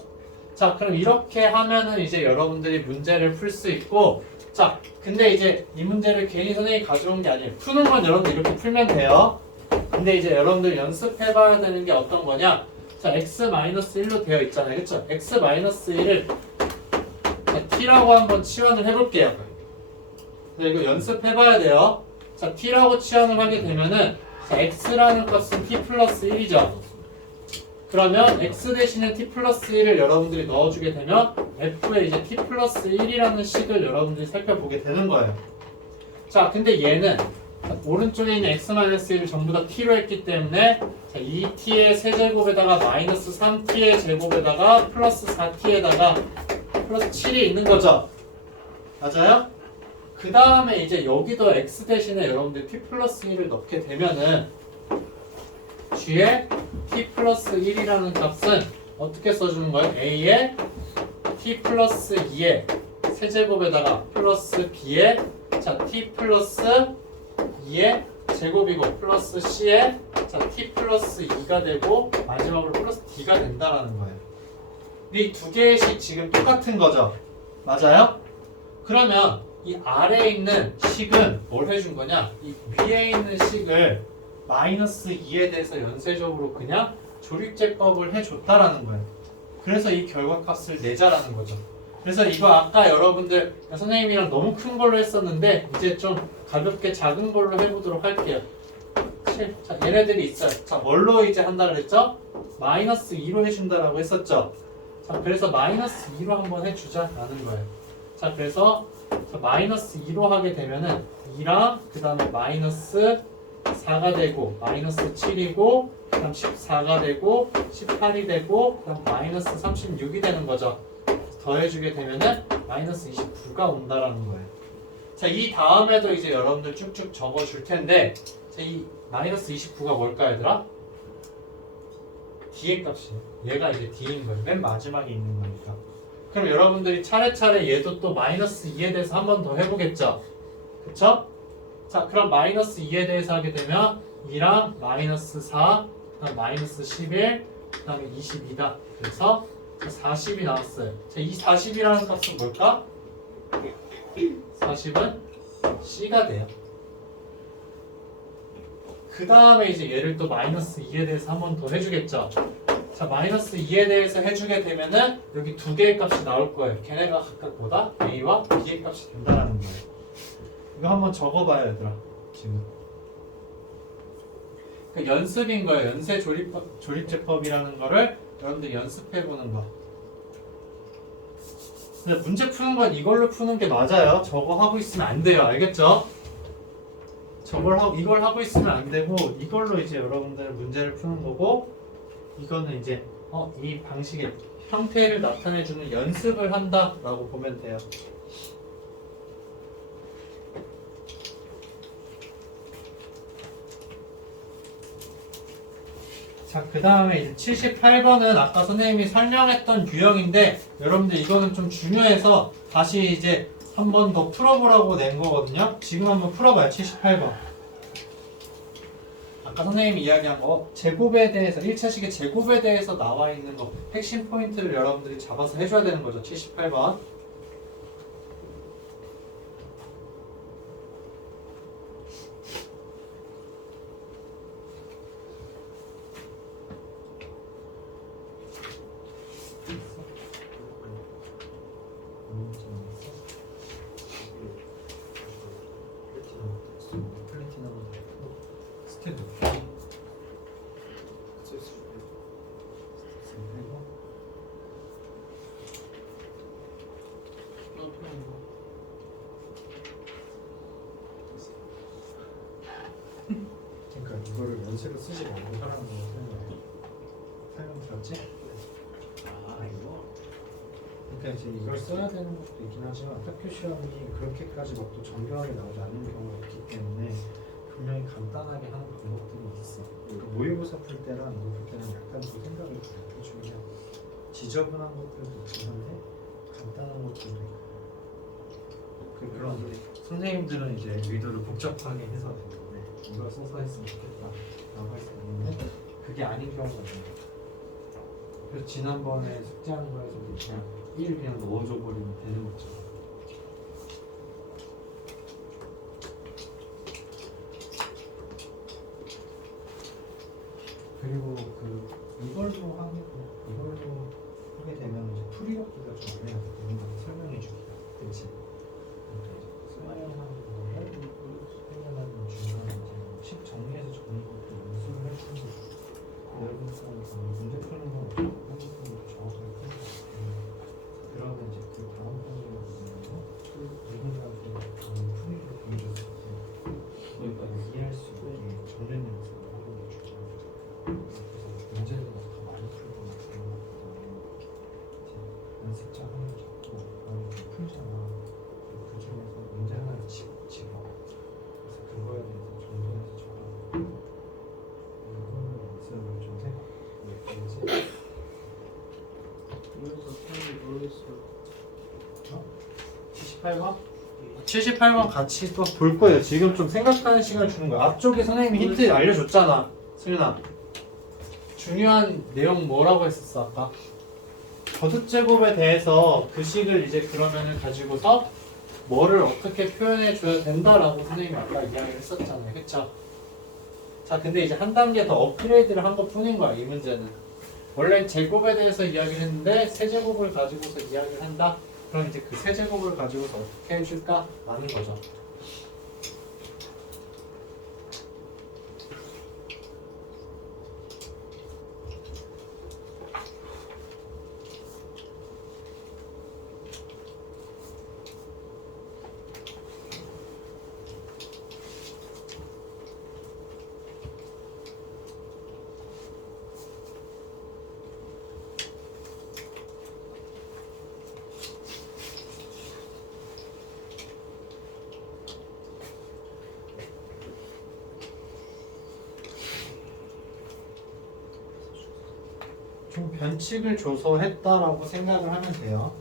자 그럼 이렇게 하면은 이제 여러분들이 문제를 풀 수 있고, 자 근데 이제 이 문제를 괜히 선생님이 가져온 게 아니에요. 푸는 건 여러분들 이렇게 풀면 돼요. 근데 이제 여러분들 연습해봐야 되는 게 어떤 거냐? 자 x-1로 되어 있잖아요. 그쵸? x-1을 t라고 한번 치환을 해볼게요. 네, 이거 연습해봐야 돼요. 자, t라고 치환을 하게 되면은 자, x라는 값은 t 플러스 1이죠. 그러면 x 대신에 t 플러스 1을 여러분들이 넣어주게 되면 f에 이제 t 플러스 1이라는 식을 여러분들이 살펴보게 되는 거예요. 자, 근데 얘는 오른쪽에 있는 x-1을 전부 다 t로 했기 때문에 자, 2t의 세제곱에다가 마이너스 3t의 제곱에다가 플러스 4t에다가 플러스 7이 있는 거죠. 맞아요? 그 다음에 이제 여기도 x 대신에 여러분들 t 플러스 1을 넣게 되면은 g에 t 플러스 1이라는 값은 어떻게 써주는 거예요? a에 t 플러스 2의 세제곱에다가 플러스 b에 자 t 플러스 2의 제곱이고 플러스 c에 자 t 플러스 2가 되고 마지막으로 플러스 d가 된다라는 거예요. 이 두 개씩 지금 똑같은 거죠. 맞아요? 그러면 이 아래에 있는 식은 뭘 해준 거냐? 이 위에 있는 식을 마이너스 2에 대해서 연쇄적으로 그냥 조립제법을 해줬다라는 거예요. 그래서 이 결과값을 내자라는 거죠. 그래서 이거 아까 여러분들 선생님이랑 너무 큰 걸로 했었는데 이제 좀 가볍게 작은 걸로 해보도록 할게요. 자, 얘네들이 있어요. 자, 뭘로 이제 한다 그랬죠? 마이너스 2로 해준다라고 했었죠. 자, 그래서 마이너스 2로 한번 해주자라는 거예요. 자, 그래서 마이너스 2로 하게 되면은 2랑 그 다음에 마이너스 4가 되고 마이너스 7이고 그 다음 14가 되고 18이 되고 그 다음 마이너스 36이 되는 거죠. 더해주게 되면은 마이너스 29가 온다라는 거예요. 자, 이 다음에도 이제 여러분들 쭉쭉 적어줄 텐데 자, 이 마이너스 29가 뭘까 얘들아? D의 값이에요. 얘가 이제 D인 거예요. 맨 마지막에 있는 거니까. 그럼 여러분들이 차례차례 얘도 또 마이너스 2에 대해서 한 번 더 해보겠죠? 그쵸? 자, 그럼 마이너스 2에 대해서 하게 되면 2랑 마이너스 4, 그다음 마이너스 11, 그 다음에 22다. 그래서 40이 나왔어요. 자, 이 40이라는 값은 뭘까? 40은 C가 돼요. 그 다음에 이제 얘를 또 마이너스 2에 대해서 한 번 더 해주겠죠? 자, 마이너스 2에 대해서 해주게 되면은 여기 두 개의 값이 나올 거예요. 걔네가 각각 뭐다? A와 B의 값이 된다는 거예요. 이거 한번 적어봐요, 얘들아. 지금. 그 연습인 거예요. 연쇄 조립제법이라는 거를 여러분들 연습해보는 거. 근데 문제 푸는 건 이걸로 푸는 게 맞아요. 저거 하고 있으면 안 돼요. 알겠죠? 이걸 하고 있으면 안 되고 이걸로 이제 여러분들 문제를 푸는 거고, 이거는 이제 이 방식의 형태를 나타내주는 연습을 한다라고 보면 돼요. 자, 그 다음에 이제 78번은 아까 선생님이 설명했던 유형인데 여러분들 이거는 좀 중요해서 다시 이제 한 번 더 풀어보라고 낸 거거든요. 지금 한번 풀어봐요. 78번. 아까 선생님이 이야기한 거 제곱에 대해서 1차식의 제곱에 대해서 나와 있는 거 핵심 포인트를 여러분들이 잡아서 해줘야 되는 거죠. 78번. 이거를 연세로 쓰지 말고 하라는 거 설명 들었지? 아 이거. 그러니까 이제 이걸 써야 되는 것도 있긴 하지만 학교 시험이 그렇게까지 막 또 정교하게 나오지 않는 경우가 있기 때문에 분명히 간단하게 하는 방법들이 있어. 그러니까 모의고사 풀 때랑 이거 풀 때는 약간 좀 생각을 좀 해주면 지저분한 것들도 있긴 한데 간단한 것들도 있고 그런 선생님들은 이제 의도를 복잡하게 해서 되는데 이걸 써서 했으면 좋겠다 라고 할 수 있는데 그게 아닌 경우가 있는 그래서 지난번에 숙제하는 거에서도 그냥 1 그냥 넣어줘 버리면 되는 거죠. 그리고 이걸로 하게 되면 이제 풀이받기가 좀 어려워요. 이런 설명해 주기가 그렇지. 설명하는 거를 설명하는 중간에 이제 식 정리해서 적는 것도 연습을 해주는 거죠. 여러분들 문제 푸는 거 한국 분도 정확하게 푸는 거 같아요. 그러면 이제 그 다음 번째로 보면은 누군가한테 풀이를 보여줬을 때 그걸 이해할 수 있게 정리하는 연습을 하는 게 중요해요. 그래서 문제를 더 많이 풀고 막 그런 것보다는 이제 연습장 하나 잡고 풀잖아. 그 중에서 문제 하나를 집어. 그래서 그거에 대해서 정리해서 적어보고 이거는 연습을 좀 해봐. 모의고사 푸는지 모르겠어요. 78번? 78번 같이 또 볼 거예요. 지금 좀 생각하는 시간을 주는 거야. 앞쪽에 선생님이 힌트 알려줬잖아. 승윤아. 중요한 내용 뭐라고 했었어 아까? 거듭제곱에 대해서 그 식을 이제 그러면은 가지고서 뭐를 어떻게 표현해 줘야 된다라고 선생님이 아까 이야기를 했었잖아요. 그쵸? 자 근데 이제 한 단계 더 업그레이드를 한 것 뿐인 거야 이 문제는. 원래 제곱에 대해서 이야기를 했는데 세제곱을 가지고서 이야기를 한다? 그럼 이제 그 세제곱을 가지고서 어떻게 해줄까? 라는 거죠. 좀 변칙을 줘서 했다라고 생각을 하면 돼요.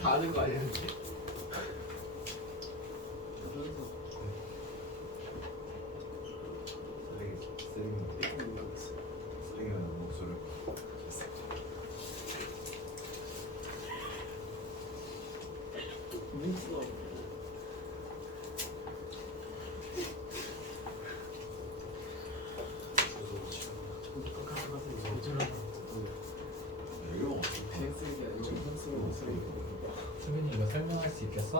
다 아는 거 아니야? 쓰레기라는 목소리. 뭉쳐. 이거 대학생이야. 영상스러운 쓰레기. 수빈이 이거 설명할 수 있겠어?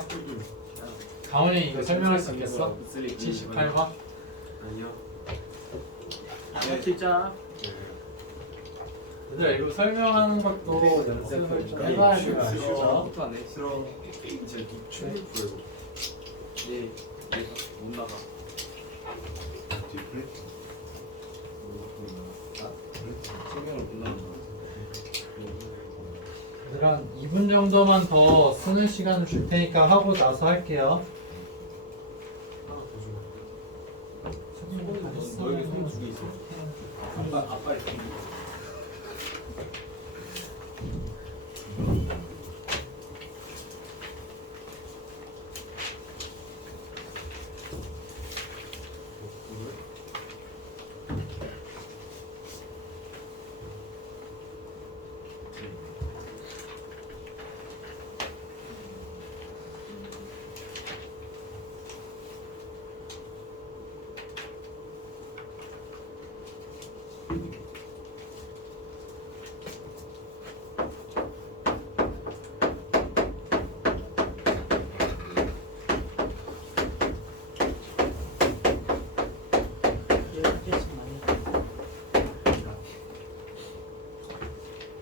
가온이 이거 설명할 수 있겠어? 78번? 아니요. 진짜 얘들아 이거 설명하는 것도 연습을 좀 해봐야 돼요. 알죠? 부터 안 해. 싫어. 이제 춤을 보여줘. 얘 내가 못 나가. 디플레? 성경을 못 나가. 얘들아 2분 정도만 더 쓰는 시간을 줄 테니까 하고 나서 할게요. 너에게 손 두 개 있어. 아빠 이렇게.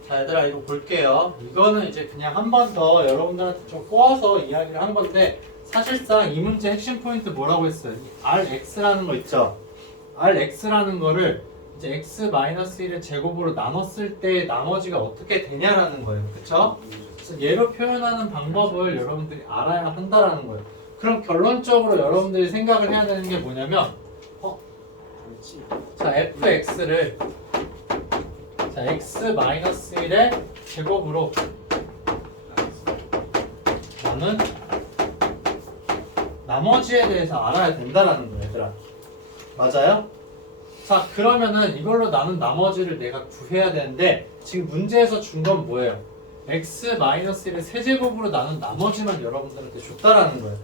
자 얘들아 이거 볼게요. 이거는 이제 그냥 한 번 더 여러분들한테 좀 꼬아서 이야기를 한 건데 사실상 이 문제 핵심 포인트 뭐라고 했어요? 이 Rx라는 거 있죠? Rx라는 거를 이제 x-1의 제곱으로 나눴을 때 나머지가 어떻게 되냐라는 거예요. 그쵸? 그래서 얘로 표현하는 방법을 여러분들이 알아야 한다라는 거예요. 그럼 결론적으로 여러분들이 생각을 해야 되는 게 뭐냐면 자 fx를 자 x-1의 제곱으로 나는 나머지에 대해서 알아야 된다라는 거예요, 얘들아. 맞아요? 자 그러면은 이걸로 나눈 나머지를 내가 구해야 되는데 지금 문제에서 준 건 뭐예요? x-1의 세제곱으로 나눈 나머지만 여러분들한테 줬다라는 거예요.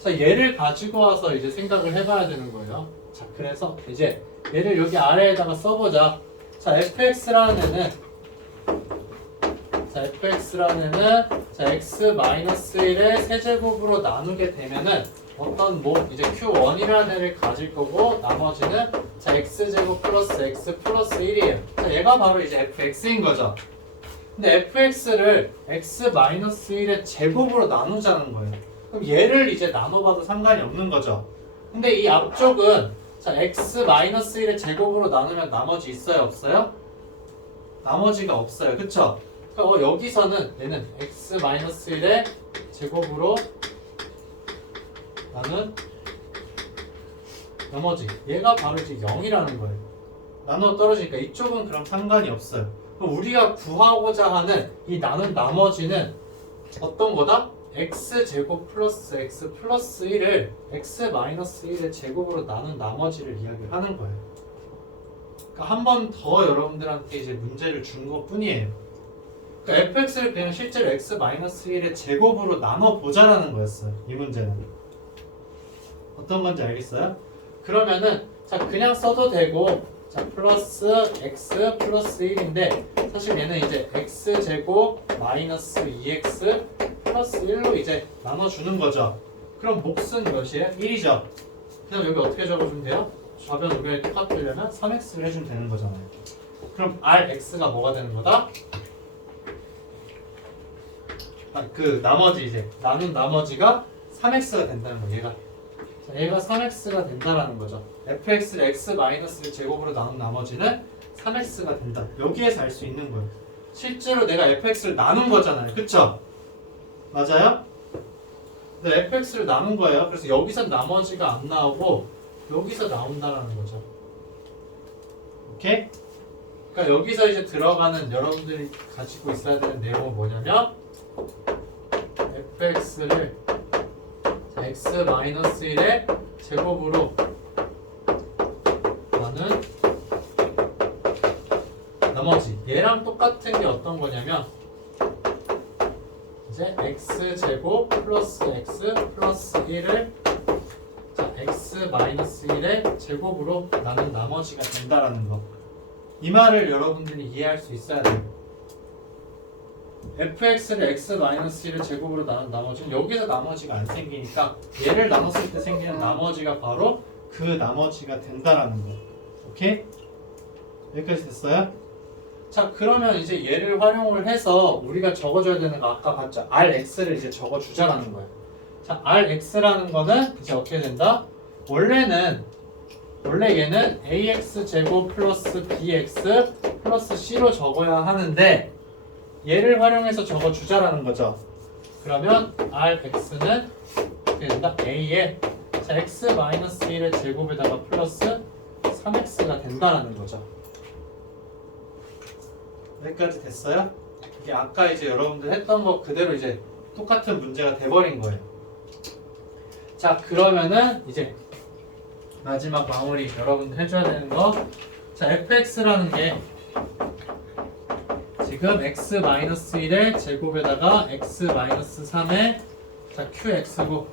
자 얘를 가지고 와서 이제 생각을 해봐야 되는 거예요. 자 그래서 이제 얘를 여기 아래에다가 써보자. 자 fx라는 애는 자 x-1의 세제곱으로 나누게 되면은 어떤 이제 q1이라는 애를 가질 거고 나머지는 자 x제곱 플러스 x 플러스 1이에요. 자 얘가 바로 이제 fx인 거죠. 근데 fx를 x-1의 제곱으로 나누자는 거예요. 그럼 얘를 이제 나눠봐도 상관이 없는 거죠. 근데 이 앞쪽은 자 x-1의 제곱으로 나누면 나머지 있어요 없어요? 나머지가 없어요. 그쵸? 그러니까 여기서는 얘는 x-1의 제곱으로 나는 나머지 얘가 바로 이제 0이라는 거예요. 나눠 떨어지니까 이쪽은 그럼 상관이 없어요. 그럼 우리가 구하고자 하는 이 나눈 나머지는 어떤 거다? x제곱 플러스 x 플러스 1을 x-1의 제곱으로 나눈 나머지를 이야기를 하는 거예요. 그러니까 한 번 더 여러분들한테 이제 문제를 준 것 뿐이에요. 그러니까 fx를 그냥 실제로 x-1의 제곱으로 나눠보자라는 거였어요. 이 문제는. 어떤 건지 알겠어요? 그러면은 자 그냥 써도 되고 자 플러스 x 플러스 1인데 사실 얘는 이제 x제곱 마이너스 2x 플러스 1로 이제 나눠주는 거죠. 그럼 몫은 몇이에요? 1이죠. 그럼 여기 어떻게 적어주면 돼요? 좌변 우변이 똑같으려면 3x를 해주면 되는 거잖아요. 그럼 rx가 뭐가 되는 거다? 그 나머지 이제 나눈 나머지가 3x가 된다는 거예요. 얘가 3x가 된다라는 거죠. fx를 x-의 제곱으로 나눈 나머지는 3x가 된다. 여기에서 알 수 있는 거예요. 실제로 내가 fx를 나눈 거잖아요. 그쵸? 맞아요? 근데 fx를 나눈 거예요. 그래서 여기서 나머지가 안 나오고 여기서 나온다라는 거죠. 오케이? 그러니까 여기서 이제 들어가는 여러분들이 가지고 있어야 되는 내용은 뭐냐면 fx를 x-1의 제곱으로 나는 나머지 얘랑 똑같은 게 어떤 거냐면 이제 x제곱 플러스 x 플러스 1을 자 x-1의 제곱으로 나눈 나머지가 된다라는 거. 이 말을 여러분들이 이해할 수 있어야 돼요. fx를 x-1의 제곱으로 나눈 나머지는 여기서 나머지가 안 생기니까 얘를 나눴을 때 생기는 나머지가 바로 그 나머지가 된다라는 거. 오케이? 여기까지 됐어요? 자 그러면 이제 얘를 활용을 해서 우리가 적어줘야 되는 거 아까 봤죠? rx를 이제 적어주자라는 거예요. 자 rx라는 거는 이제 어떻게 된다? 원래 얘는 ax제곱 플러스 bx 플러스 c로 적어야 하는데 얘를 활용해서 적어주자라는 거죠. 그러면 rx는 어떻게 된다? a에 자, x-1의 제곱에다가 플러스 3x가 된다라는 거죠. 여기까지 됐어요? 이게 아까 이제 여러분들 했던 거 그대로 이제 똑같은 문제가 돼버린 거예요. 자 그러면은 이제 마지막 마무리 여러분들 해줘야 되는 거. 자 fx라는 게 지금 x-1의 제곱에다가 x-3의 자 qx고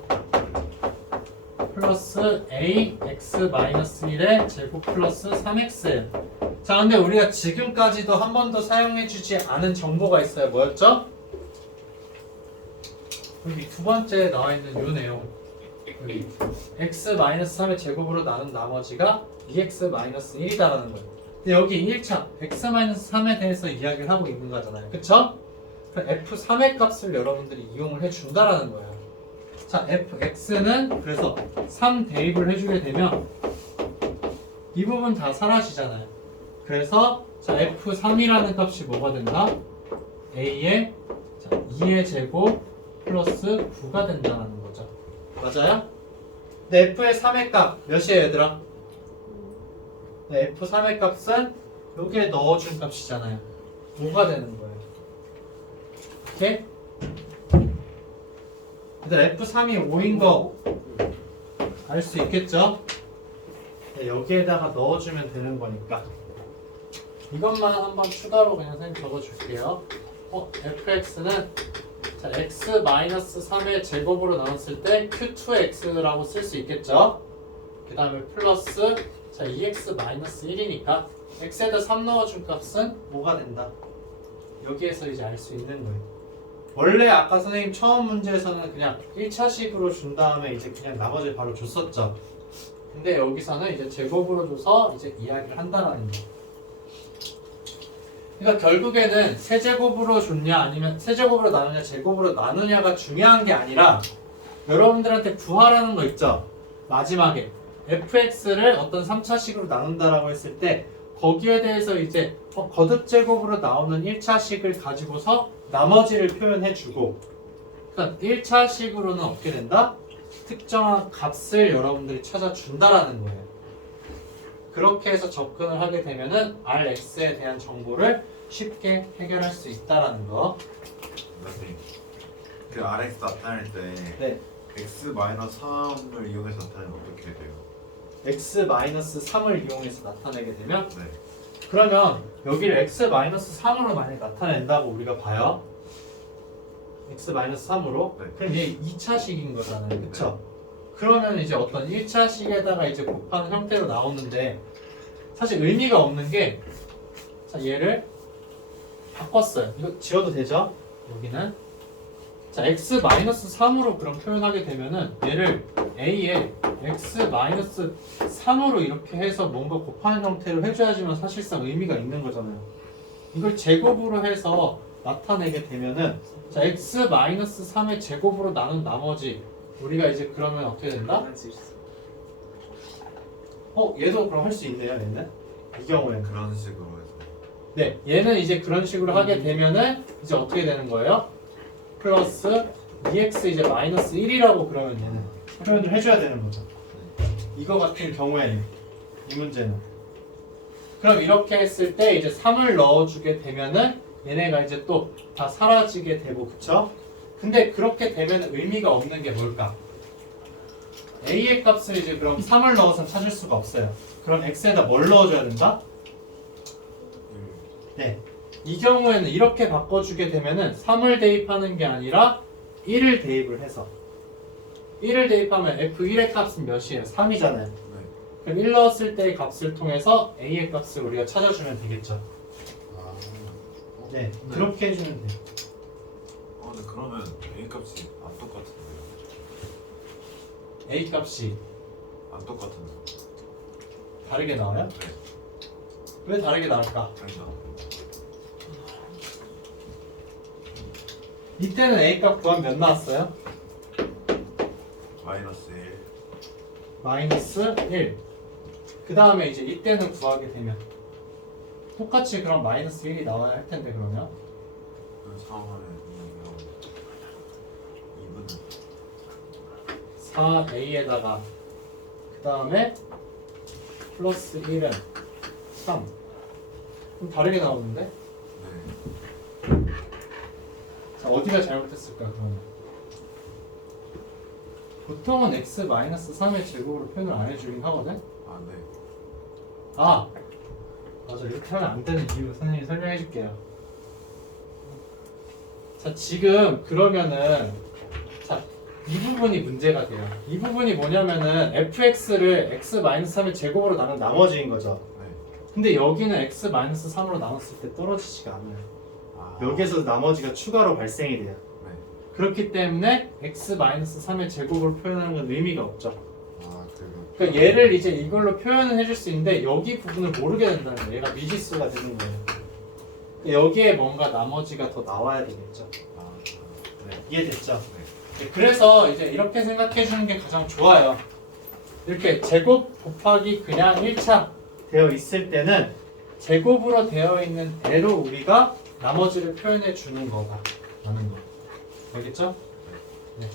플러스 a x-1의 제곱 플러스 3x예요. 자 근데 우리가 지금까지도 한 번도 사용해주지 않은 정보가 있어요. 뭐였죠? 여기 두 번째에 나와있는 요 내용 x-3의 제곱으로 나눈 나머지가 2x-1이다라는 거예요. 근데 여기 1차 x-3에 대해서 이야기를 하고 있는 거잖아요. 그쵸? 그럼 f3의 값을 여러분들이 이용을 해준다라는 거예요. 자, fx는 그래서 3 대입을 해주게 되면 이 부분 다 사라지잖아요. 그래서 자, f3이라는 값이 뭐가 된다? a의 2의 제곱 플러스 9가 된다는 거죠. 맞아요? 근데 f의 3의 값 몇이에요, 얘들아? 네, f3의 값은 여기에 넣어준 값이잖아요. 5가 되는 거예요. 오케이? 얘들 f3이 5인 거 알 수 있겠죠? 네, 여기에다가 넣어주면 되는 거니까 이것만 한번 추가로 그냥 선생님 적어줄게요. fx는 자, x-3의 제곱으로 나눴을 때 q2x라고 쓸 수 있겠죠? 그 다음에 플러스 자, 2x-1이니까 x에다 3 넣어준 값은 5가 된다. 여기에서 이제 알 수 있는 거예요. 원래 아까 선생님 처음 문제에서는 그냥 1차식으로 준 다음에 이제 그냥 나머지 바로 줬었죠. 근데 여기서는 이제 제곱으로 줘서 이제 이야기를 한다는 거. 그러니까 결국에는 세제곱으로 줬냐 아니면 세제곱으로 나누냐 제곱으로 나누냐가 중요한 게 아니라 여러분들한테 구하라는 거 있죠. 마지막에 fx를 어떤 3차식으로 나눈다라고 했을 때 거기에 대해서 이제 거듭 제곱으로 나오는 1차식을 가지고서 나머지를 표현해주고 그러니까 1차식으로는 어떻게 된다? 특정한 값을 여러분들이 찾아준다라는 거예요. 그렇게 해서 접근을 하게 되면은 Rx에 대한 정보를 쉽게 해결할 수 있다라는 거. 선생님, 그 RX 나타낼 때 네. x-3을 이용해서 나타내면 어떻게 돼요? x-3을 이용해서 나타내게 되면 네. 그러면 여기를 x-3으로 만약 나타낸다고 우리가 봐요. x-3으로 네. 그럼 얘 2차식인 거잖아요. 그쵸? 그러면 이제 어떤 1차식에다가 이제 곱하는 형태로 나오는데 사실 의미가 없는 게 자, 얘를 바꿨어요. 이거 지워도 되죠? 여기는 자, x-3으로 그럼 표현하게 되면은 얘를 a에 x-3으로 이렇게 해서 뭔가 곱하는 형태로 해줘야지만 사실상 의미가 있는 거잖아요. 이걸 제곱으로 해서 나타내게 되면은 자, x-3의 제곱으로 나눈 나머지 우리가 이제 그러면 어떻게 된다? 얘도 그럼 할 수 있네요, 얘는. 이 경우에는. 그런 식으로 해서 네, 얘는 이제 그런 식으로 하게 되면은 이제 어떻게 되는 거예요? 플러스 2x 이제 마이너스 1이라고 그러면 얘는 표현을 해줘야 되는 거죠. 이거 같은 경우에 이 문제는 그럼 이렇게 했을 때 이제 3을 넣어주게 되면은 얘네가 이제 또 다 사라지게 되고 그쵸? 근데 그렇게 되면 의미가 없는 게 뭘까? a의 값을 이제 그럼 3을 넣어서 찾을 수가 없어요. 그럼 x에다 뭘 넣어줘야 된다? 네. 이 경우에는 이렇게 바꿔주게 되면은 3을 대입하는 게 아니라 1을 대입을 해서 1을 대입하면 f1의 값은 몇이에요? 3이잖아요. 네. 그럼 1 넣었을 때의 값을 통해서 a의 값을 우리가 찾아주면 되겠죠. 네, 그렇게 해주면 돼요. 근데 그러면 A 값이 안 똑같은데요? a 값이 안 똑같은데? 다르게 나와요? 네. 왜 다르게 나올까? 아니다. 이때는 a 값 구하면 몇 나왔어요? 마이너스 1. 마이너스 1. 그 다음에 이제 이때는 구하게 되면 똑같이 그럼 마이너스 1이 나와야 할 텐데 그러면 그 상황에 2분은 4a에다가 그 다음에 플러스 1은 3. 그럼 다르게 나오는데? 네. 자, 어디가 잘못했을까 그러면? 보통은 x-3의 제곱으로 표현을 안 해주긴 하거든? 아, 네. 아! 맞아, 이렇게 하면 안 되는 이유 선생님이 설명해 줄게요. 자, 지금 그러면은 자, 이 부분이 문제가 돼요. 이 부분이 뭐냐면은 fx를 x-3의 제곱으로 나눈 나머지인 거죠. 네. 근데 여기는 x-3으로 나눴을 때 떨어지지가 않아요. 아, 여기에서 나머지가 추가로 발생이 돼요. 네. 그렇기 때문에 x-3의 제곱으로 표현하는 건 의미가 없죠. 아, 그 그러니까 얘를 이제 이걸로 표현을 해줄 수 있는데 여기 부분을 모르게 된다는 거예요. 얘가 미지수가 되는 거예요. 여기에 뭔가 나머지가 더 나와야 되겠죠. 아, 네. 이해됐죠? 네, 그래서 이제 이렇게 생각해 주는 게 가장 좋아요. 이렇게 제곱 곱하기 그냥 1차 되어 있을 때는 제곱으로 되어 있는 대로 우리가 나머지를 표현해 주는 거다 라는 거. 알겠죠? 네.